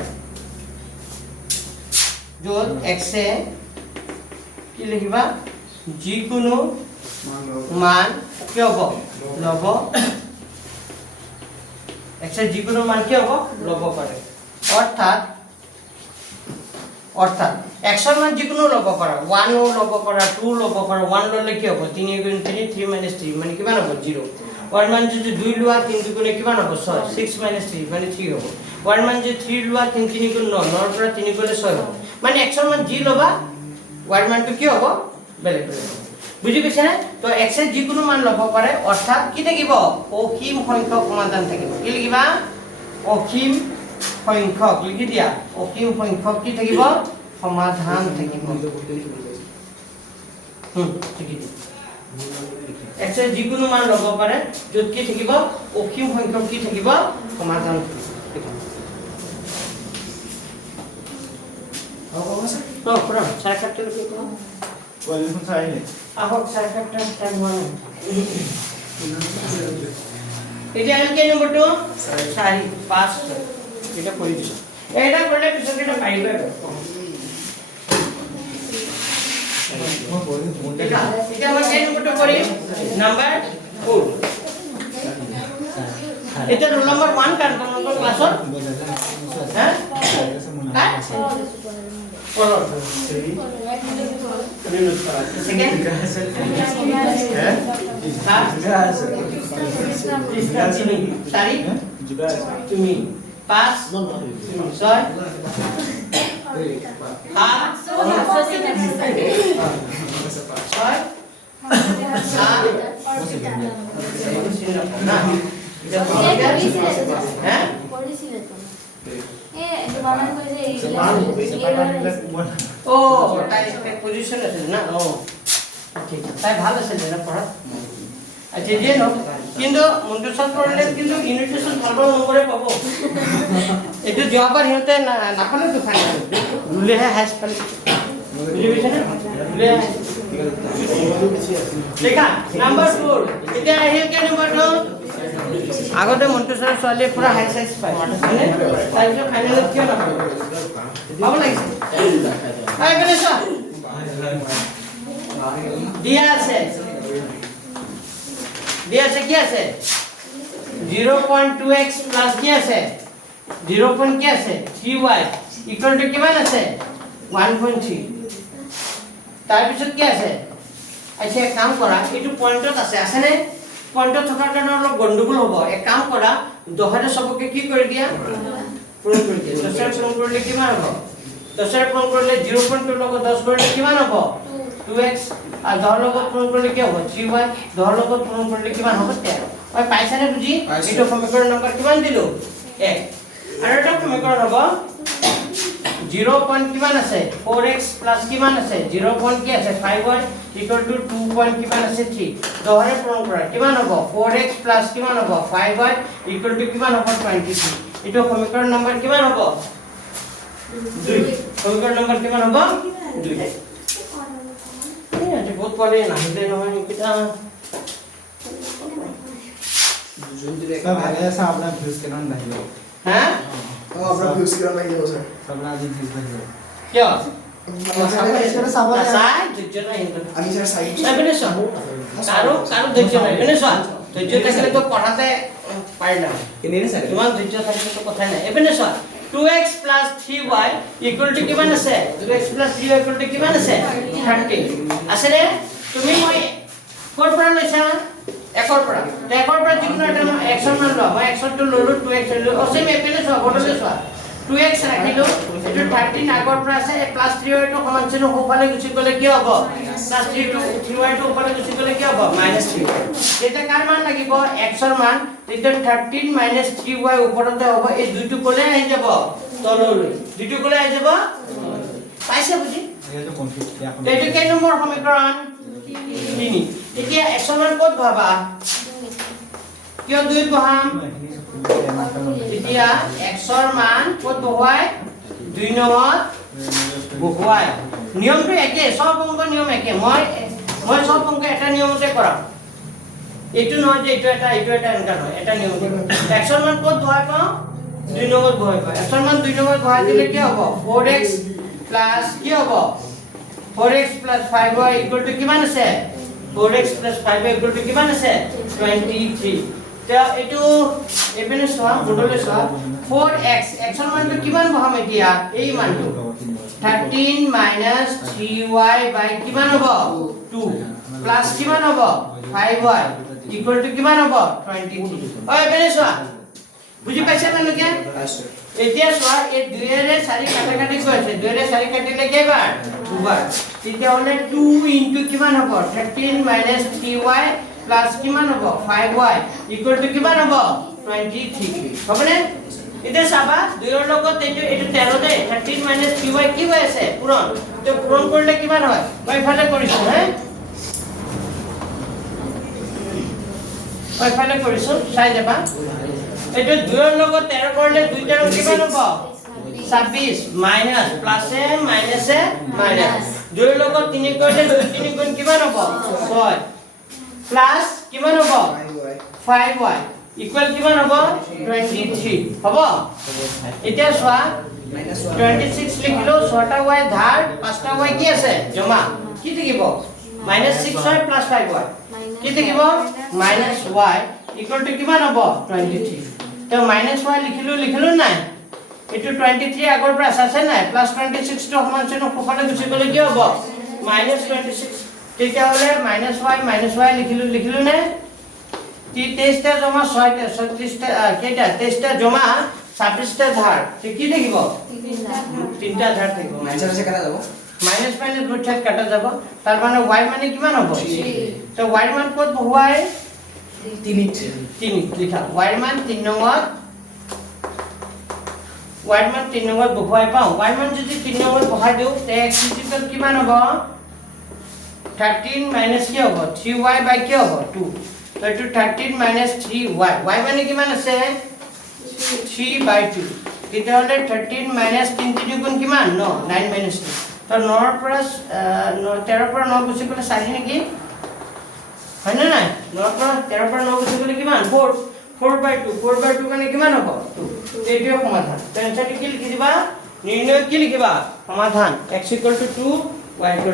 যোগ x এ কি লিখিবা যিকোনো মান কি হ'ব ল'ব x এ যিকোনো মান কি হ'ব ল'ব পাৰে অৰ্থাৎ x ৰ মান যিকোনো ল'ব পাৰা 1 ও ল'ব পাৰা 2 ল'ব পাৰা 1 ল'লে কি হ'ব 3 গুণ 3 3 3 মানে কিমান হ'ব 0 1 মান যদি 2 লোৱা 3 গুণে কিমান হ'ব 6 6 3 মানে 3 হ'ব 1 মান যদি 3 লোৱা 3 3 গুণ 9 9 পৰা 3 গ'লে 6 হ'ব মানে x ৰ মান যি ল'বা y মানটো কি হ'ব বেলেগ বেলেগ বুজি পাইছা নে তো x এ যিকোনো মান ল'ব পাৰে অৰ্থাৎ কি থাকিব অসীম সংখ্যক সমাধান থাকিব কি লিখিবা অসীম সংখ্যক লিখি দিয়া অসীম সংখ্যক কি থাকিব সমাধান থাকিব ঠিক আছে x এ যিকোনো মান ল'ব পাৰে য'ত কি থাকিব অসীম সংখ্যক কি থাকিব সমাধান থাকিব তো পুরা সাইকেলটা কি করব কোয়ালিফিকেশন চাই নে আহক সাইকেলটা টাইম ওয়ান এটা কে নম্বর 2 সারি 5 এটা করে দিছো এটা করলে পিছন এটা পাইবে এটা আমরা কে নম্বর 2 করি নাম্বার 4 এটা রোল নাম্বার 1 কার নম্বর ক্লাসর হ্যাঁ হ্যাঁ পড়ো সেকেন্ড হ্যাঁ তারিখ তুমি 5 তুমি 6 ও তাই পজিশন আছে না ও ঠিক আছে তাই ভালো আছে না পড়া আচ্ছা যে নো কিন্তু মন্ত্রসল পড়লে কিন্তু ইউনিটেশন ভালো নম্বরে পাবো এটা জবাব হিতে না পালে তো খাই রুলে হ্যাশ পালে বুঝি বুঝছ না রুলে দেখা নাম্বার 4 এটা আহিল কে নাম্বার 2 আগতে মন্ত্রসল সোয়ালে পুরা হাই সাইজ পায় তাইলে ফাইনালত কি না ভালো লাগছে আই গণেশ দিয়া আছে কি আছে 0.2x প্লাস কি আছে 0. কি আছে 3y ইকুয়াল টু কিমান আছে 1.3 তার পিছত কি আছে আচ্ছা এক কাম কৰা এটো পয়েন্টত আছে নে পয়েন্টত থকাৰ কাৰণে অলপ গন্ডগোল হ'ব এক কাম কৰা 10 সবকে কি কৰি দিয়া পূৰণ কৰি দিয়া 10 পূৰণ কৰিলে কিমান হ'ব 10 পূৰণ কৰিলে 0.2 লগত 10 কৰিলে কিমান হ'ব 2x আৰু 10 লগত পূৰণ কৰিলে কি হ'ব 3y 10 লগত পূৰণ কৰিলে কিমান হ'ব 13 মই পাইছানে বুজি এইটো সমীকৰণ নম্বৰ কিমান দিলো 1 আৰু এটা সমীকৰণ হ'ব 0 পইণ্ট কিমান আছে 4x প্লাস কিমান আছে 0 পইণ্ট কি আছে 5y ইকুয়াল টু 2 পইণ্ট কিমান আছে 3 দহৰে পূৰণ কৰা কিমান হ'ব 4x প্লাস কিমান হ'ব 5y ইকুয়াল টু কিমান হ'ব 23 এইটো সমীকৰণ নম্বৰ কিমান হ'ব 2 সমীকৰণ নম্বৰ কিমান হ'ব 2 এই বহুত পলে নাহিলে নহয় কিটা सब भाले ऐसा अपना व्यूज के नाम नहीं हो হা अपना व्यूज किरण भाई हो सर सब ना जी व्यूज नहीं हो কিয় साबले চাই ধৈৰ্য নাই কিন্তু আমি স্যাৰ সাইড এবেনে চোৱা কাৰো ধৈৰ্য নাই এবেনে চোৱা ধৈৰ্য থাকিলে তো পঢ়াতে পাৰিলা কেনেনে স্যাৰ ইমান ধৈৰ্য থাকিলে তো কথাই নাই এবেনে চোৱা 2x 3y ইকুয়াল টু কিমান আছে 2x 3y ইকুয়াল টু কিমান আছে 30 আছে নে তুমি মই ক'ৰ পৰা লৈছা একৰ পৰা যিকোনো এটা এক্সন মান লোৱা মই এক্সন টো ললো 2x ললো অসেম এবেনে চোৱা বদলে চোৱা 2x ৰাখিলো এটো 13 আগৰ পৰা আছে প্লাস 3y টো সমান চিহ্ন সোফালে গুচি গলে কি হ'ব প্লাস 3 টো 3y টো সোফালে গুচি গলে কি হ'ব -3y এটা কাৰ মান লাগিব x ৰ মান তেতিয়া 13 - 3y ওপৰতে হ'ব এই দুইটো কোলে আহি যাব তললৈ দুইটো কোলে আহি যাব পাইছে বুজি ये तो कॉन्फ्लिक्ट क्या এইটো কেই নম্বৰ সমীকৰণ 3 এতিয়া x ৰ মান ক'ত বহাবা কিয় 2 বহাম এতিয়া x ৰ মান ক'ত বহাই 2 নম্বৰত বহাই নিয়মটো একে সব অংক নিয়ম একে মই সব অংক এটা নিয়মতে কৰাম এটো নহয় যে এটো এটা এনেকা নহয় এটা নিয়ম x ৰ মান ক'ত বহাই পাও 2 নম্বৰত বহাই পাও x ৰ মান 2 নম্বৰত বহাই দিলে কি হ'ব 4x প্লাস কি হ'ব 4x plus 5y equal to কিমান আছে 4x plus 5y equal to কিমান আছে 23 তে এটো এবেনে সোয়া বদলে সোয়া 4x x ৰ মানটো কিমান বহাম এতিয়া এই মানটো 13 - 3y by কিমান হ'ব 2 প্লাস কিমান হ'ব 5y equal to কিমান হ'ব 23 ঐ এবেনে সোয়া বুজি পাইছা না লোকে এতিয়া সোয়া এই 2 এৰে 4 কাটাকাটি গৈছে 2 এৰে 4 কাটিলে কেইবাৰ দুবাৰ তেতিয়া হলে 2 ইনটু কিমান হ'ব 13 - 3y প্লাস কিমান হ'ব 5y ইকুয়াল টু কিমান হ'ব 23 হবনে এতিয়া চাবা 2 ৰ লগত এটো 13 দে 13 - 3y কি হৈ আছে পূৰণ তো পূৰণ কৰিলে কিমান হয় মই ইফালে কৰিছো হে মই ইফালে কৰিছো চাই যাবা এটো 2 ৰ লগত 13 কৰিলে 2 ৰ কিমান হ'ব 26 মাইনাস প্লাসে মাইনাসে মাইনাস 2 ৰ লগত 3 কৰিলে 2 3 গুণ কিমান হ'ব 6 প্লাস কিমান হ'ব 5y ইকুয়াল কিমান হ'ব 23 হ'ব এতিয়া চোৱা 26 লিখিলো 6টা y ধাৰ 5টা y কি আছে জমা কি থাকিব -6y + 5y কি থাকিব -y ইকুয়াল টু কিমান হ'ব 23 তো -y লিখিলো নাই এটো 23 আগৰ পৰা আছে নাই +26 টো সমান চিহ্ন সোফালে গুচি গলে কি হ'ব -26 তেতিয়া হলে -y লিখিলো নে 23 টা জমা 6 টা 36 টা কেটা 23 টা জমা 26 টা ধাৰ কি থাকিব 3টা ধাৰ থাকিব आंसर से करा जाबो মাইনাস দুইটা কাটা যাব তার মানে y মানে কিমান হ'ব তো y মান ক'ত বহুৱাই 3 লিখা y মান 3 নম্বৰত y মান 3 নম্বৰত বহুৱাই পাও y মান যদি 3 নম্বৰত বহাই দিও তে x ইকুয়াল কিমান হ'ব 13 মাইনাস কি হ'ব 3y বাই কি হ'ব 2 তো এটো 13 - 3y y মানে কিমান আছে 3/2 তেতিয়া হলে 13 - 3 গুণ কিমান 9 9 - 2 তো 9 ৰ পৰা 13 ৰ পৰা 9 গুচি গলে 4 নেকি হয় না নাই 9 ৰ পৰা 13 ৰ পৰা 9 গুচি গলে কিমান 4/2 মানে কিমান হ'ব 2 এইটোৱে সমাধান তো এনসাৰটি কি লিখি দিবা নিৰ্ণয় কি লিখিবা সমাধান x = 2 y =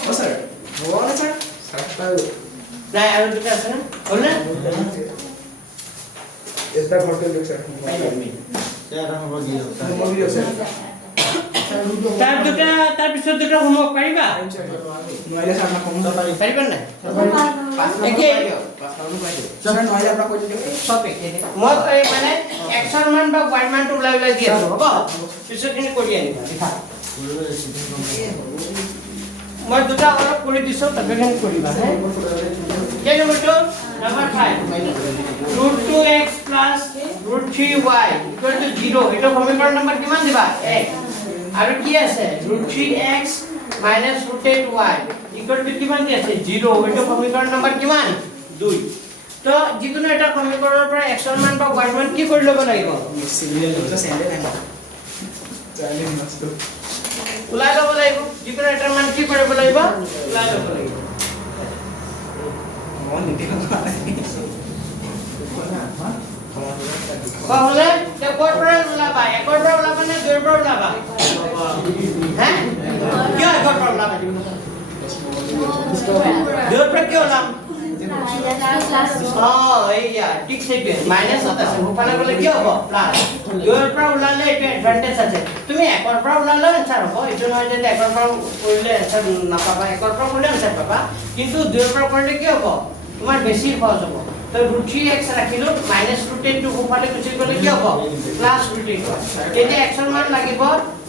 Oh, sir. Bawa na, sir. Tayo. নাই আৰু দুটা আছে না হ'ল না Esta corte del sir. Nomor video, sir. তাৰ দুটা তাৰ পিছত দুটা হোমৱৰ্ক পাৰিবা Noelia, sir, na como. পাৰিবা নাই একে Sir, Noelia, para coisa de. সব একে মই এই মানে এক্সন মান বা ওয়াই মানটো ওলাই ওলাই দি আছো হ'ব পিছৰখিনি কৰি আনিবা লিখা মই দুটা অলপ কৰি দিছো তাৰপিছত কৰিবা হে কেই নম্বৰটো নম্বৰ 5 √2x √3y = 0 এটা সমীকৰণ নম্বৰ কিমান দিবা 1 আৰু কি আছে √3x - √8y = কিমান দি আছে 0 এটা সমীকৰণ নম্বৰ কিমান 2 তো যিকোনো এটা সমীকৰণৰ পৰা x ৰ মান বা y ৰ মান কি কৰি ল'ব লাগিব Civil, entonces, se le da. Sale más tú. ওলাই ল'ব লাগিব যিকোনো এটাৰ মান কি কৰিব লাগিব ওলাই ল'ব লাগিব Oh, ni tiene nada. নহ'লে তে ক'ৰ পৰা ওলাবা একৰ পৰা ওলাবা নে দুইৰ পৰা ওলাবা হে কিয় একৰ পৰা ওলাবা দুইৰ পৰা কিয় ওলাম এইয়া ঠিক সেইটোৱে মাইনাছ আছে সোঁফালে গ'লে কি হ'ব প্লাছ দুইৰ পৰা ওলালে এইটো এডভান্টেজ আছে তুমি একৰ পৰা ওলালেও এনচাৰ হ'ব এইটো নহয় যে একৰ পৰা কৰিলে এনচাৰ নাপাবা একৰ পৰা কৰিলে এনচাৰ পাবা কিন্তু দুইৰ পৰা কৰিলে কি হ'ব তোমাৰ বেছি সহজ হ'ব তো √3x ৰাখিলো -√8 টো সোঁফালে গুচি গ'লে কি হ'ব +√8 এতিয়া x ৰ মান লাগিব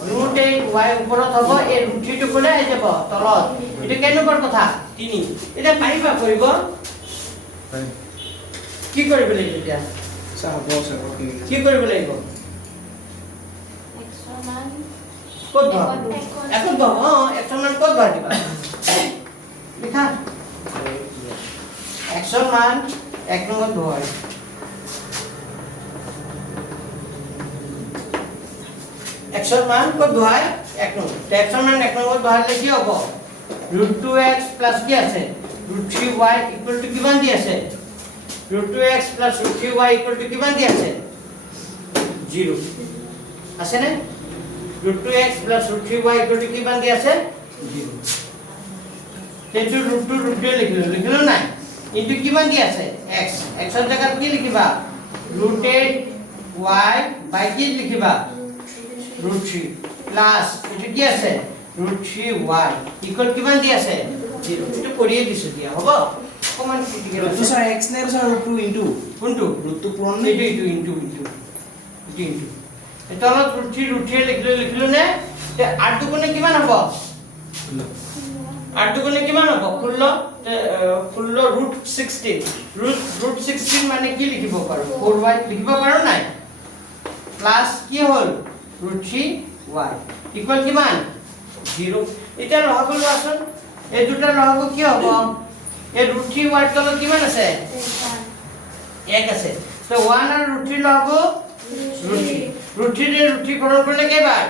√8y ওপৰত হ'ব এই √3 টো ক'লে আহি যাব তলত এটা কেই নম্বৰ কথা 3 এটা পাৰিবা কৰিব কি কৰিব লাগিব এতিয়া Sir, boss, sir, okay. কি কৰিব লাগিব ক'ত বহাব এখন বহাব x ৰ মান ক'ত বহাব দিবা লিখা x ৰ মান 1 নম্বৰত বহাই x ৰ মান ক'ত বহাই 1 নম্বৰ x ৰ মান 1 নম্বৰত বহালে কি হ'ব √2x প্লাস কি আছে √3y = কিমান দি আছে √2x প্লাস √3y = কিমান দি আছে 0 আছে নে √2x প্লাস √3y = কিমান দি আছে 0 তেটো √2 লিখিলো নাই কিন্তু কিমান দি আছে x x ৰ জায়গাত কি লিখিবা √8y বাই কি লিখিবা √3 প্লাস এটো কি আছে √3y = কিমান দি আছে 0 এটো কৰিয়ে দিছো দিয়া হ'ব কমান critical Root 2, sir, x ne, sir, root 2 into. কোনটো Root 2 পূৰণ নে? এইটো ইনটু এটা হলো √3 লিখিলো নে তে 8 দুগুণে কিমান হ'ব 8 দুগুণে কিমান হ'ব 16 √16 মানে কি লিখিব পাৰো 4y লিখিব পাৰো নাই প্লাস কি হ'ল √3y ইকুয়াল কিমান 0 এটা লহব লোৱাচোন এই দুটা লহব কি হ'ব এই √3y তলত কিমান আছে 1 আছে তো 1 আৰু √3 লহব √3 ৰে √3 গণন কৰিলে কেইবাৰ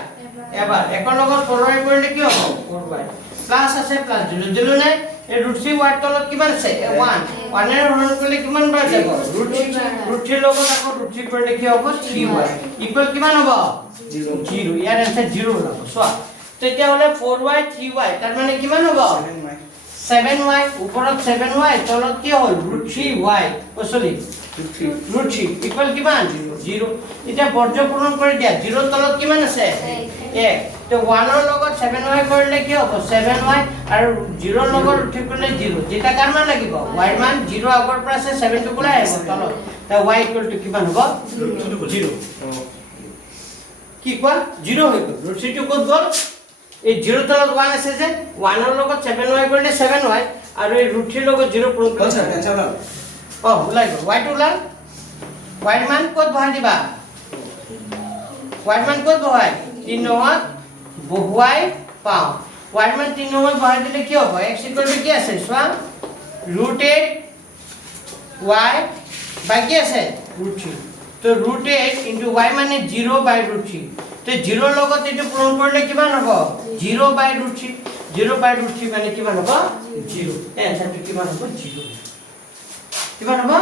এবাৰ একৰ লগত 4y কৰিলে কি হ'ব 4y প্লাস আছে প্লাস দিলো নাই এই √3y তলত কিমান আছে 1 এৰ হৰণ কৰিলে কিমান বাৰ যাব √3 লগত আকৌ √3 কৰিলে কি হ'ব 3y ইকুয়াল কিমান হ'ব 0 ইয়াৰ আনসাৰ 0 হ'ব সোৱা তেতিয়া হলে 4y 3y তাৰ মানে কিমান হ'ব 7y ওপৰত 7y তলত কি হ'ল √3y সৰি √3 ইকুয়াল কিমান 0 এটা বৰ্জ্য পূৰণ কৰি দিয়া 0 তলত কিমান আছে 1 তো 1 ৰ লগত 7y কৰিলে কি হ'ব 7y আৰু 0 ৰ লগত √3 কৰিলে 0 যেটা কাৰ মান লাগিব y ৰ মান 0 আগৰ পৰা আছে 7 টো কোলাই আহিব তলত তা y = কিমান হ'ব 0 কি কোৱা 0 হৈ গ'ল √3 টো ক'ত গ'ল এই 0 তলত 1 আছে যে 1 ৰ লগত 7y কৰিলে 7y আৰু এই √3 লগত 0 পূৰণ Boss, sir, কৰিলে answer lang. ওলাই গ'ল y টো ওলাল y ৰ মান ক'ত বহাই দিবা y ৰ মান ক'ত বহাই 3 ত বহুৱাই পাওঁ y মান 3 নম্বৰত বহাই দিলে কি হ'ব x = কি আছে চোৱা √8 y বাই কি আছে √3 তো √8 * y মানে 0/√3 তো 0 লগত এটো পূৰণ কৰিলে কিমান হ'ব 0/√3 0/√3 মানে কিমান হ'ব 0 এনসারটো কিমান হ'ব 0 কিমান হ'ব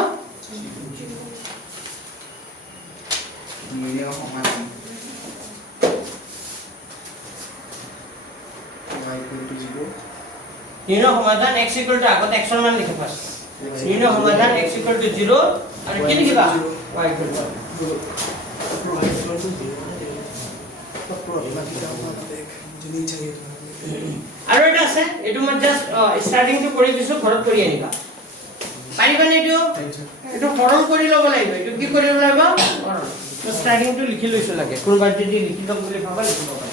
নিৰ্ণয় সমাধান নিৰ্ণয় সমাধান x = আগত x ৰ মান লিখা পাছ নিৰ্ণয় সমাধান x = 0 আৰু কি লিখিবা y = আৰু এটা আছে এটো মই জাস্ট ষ্টাৰ্টিংটো কৰি দিছো ঘৰত কৰি আনিবা পাৰিবানে এটো ফৰম কৰি ল'ব লাগিব এটো কি কৰিব লাগিব তো ষ্টাৰ্টিংটো লিখি লৈছো লাগে কোনবা যদি লিখি লম বুলি ভাবা লিখিব পাৰা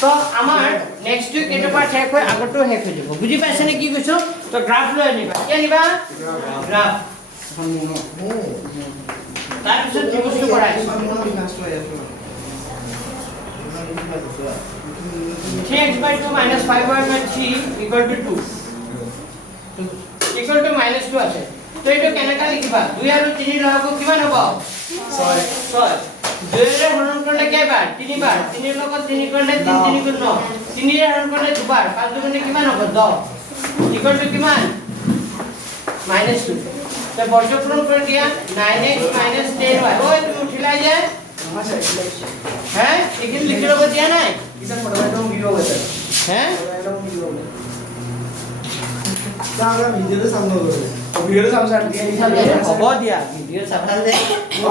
তো আমাৰ নেক্সট উইক এটো পাৰ্ট শেষ হৈ আগটো শেষ হৈ যাব বুজি পাইছে নে কি কৈছো তো গ্ৰাফ লৈ আনিবা কি আনিবা গ্ৰাফ তাৰপিছত কি বস্তু কৰাইছো 3x/2 - 5y/3 = 2 equal to -2 আছে তো এটো কেনেকা লিখিবা 2 আৰু 3 লগাব কিমান হ'ব 6 2 ৰে হৰণ কৰিলে কেইবাৰ 3 বাৰ 3 ৰ লগত 3 কৰিলে 3 3 গুণ 9 3 ৰে হৰণ কৰিলে দুবাৰ 5 দুগুণে কিমান হ'ব 10 equal to কিমান -2 তো বৰ্গ পূৰণ কৰি দিয়া 9x - 10y ওই তুমি উঠিলাই যায় হ্যাঁ এখানে লিখে লব দিয়া নাই এটা ফটোটা ভিডিও আছে হ্যাঁ এটা ভিডিও আছে তাহলে ভিডিওতে সামনে হবে ভিডিওতে সামনে দিয়ে লিখা হ'ব দিয়া ভিডিও চাবাল দে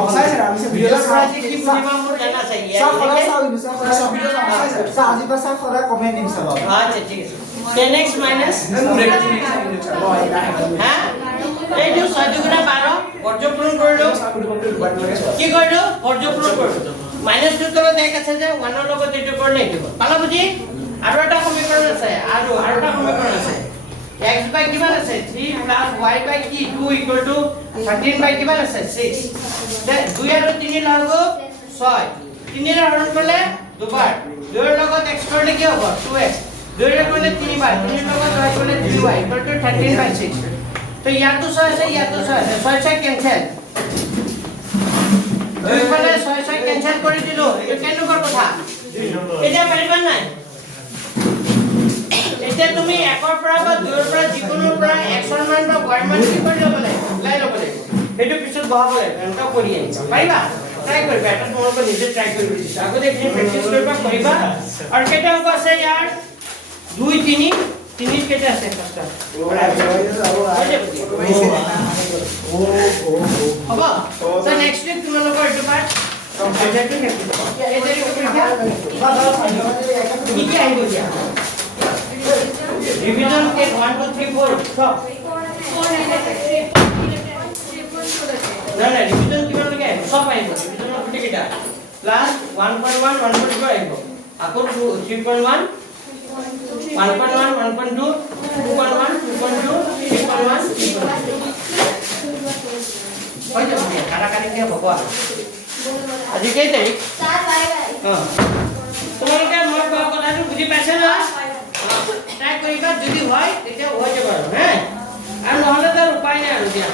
অসাই স্যার আমি ভিডিও চাই কি বুজিবা মোৰ জানা চাই সব খলা সব ভিডিও অসাই স্যার আজি পাস খলা কমেন্ট দিম সব আচ্ছা ঠিক আছে 10x minus হ্যাঁ এই যে 6 দুগুণা 12 বর্গ পূরণ কৰিলো কি কৰিলো বৰ্গ পূৰণ কৰিলো -2 তলত এক আছে যে 1 ৰ লগত এটো কৰিলে দিব পালা বুজি আৰু এটা সমীকৰণ আছে আৰু এটা সমীকৰণ আছে x by কিমান আছে 3 plus y by কি 2 equal to 13 by কিমান আছে 6 তে 2 আৰু 3 লগাব 6 3 ৰ হৰণ কৰিলে দুবাৰ 2 ৰ লগত x কৰিলে কি হ'ব 2x 2 ৰ কৰিলে 3 বাৰ 3 ৰ লগত y কৰিলে 3y equal to 13 by 6 তো ইয়াতো 6 আছে ইয়াতো 6 আছে 6 6 কেনসেল দুই ফালে 6 6 কেনসেল কৰি দিলো এটো কেনেকুৱা কথা এটা পাৰিবা নাই এতিয়া তুমি 1 ৰ পৰা বা 2 ৰ পৰা যিকোনো পৰা x ৰ মান বা y মান কি কৰি ল'ব লাগিব লাই ল'ব লাগিব এটো পিছত বহাব লাগিব এটা কৰি আনিবা পাৰিবা ট্ৰাই কৰিবা এটা তোমালোকে নিজে ট্ৰাই কৰি দিছা আগতে এখিনি প্ৰেক্টিস কৰিবা আৰু কেইটা অংক আছে ইয়াৰ 2 3 3 কেইটা আছে ফাৰ্স্ট হ'ব তো নেক্সট উইক তোমালোকৰ এটো পাৰ্ট কমপ্লিটলি শেষ হ'ব এতিয়া এটো পৰীক্ষা কি কি আহিব দিয়া रिवीजन के 1 2 3 4 सब ना ना रिवीजन किमान लगे सब आइबो रिवीजन गुटे किटा प्लस 1.1 1.2 आइबो আকৌ 3.1 1.1 1.2 2.1 2.2 3.1 হৈ যাব কাটা কাটি কি হ'ব আজি কেই তাৰিখ 7 বাই তোমালোকে মই কোৱা কথাটো বুজি পাইছে না ট্ৰাই কৰিবা যদি হয় তেতিয়া হৈ যাব আৰু হে আৰু নহলে তাৰ উপায় নাই আৰু দিয়া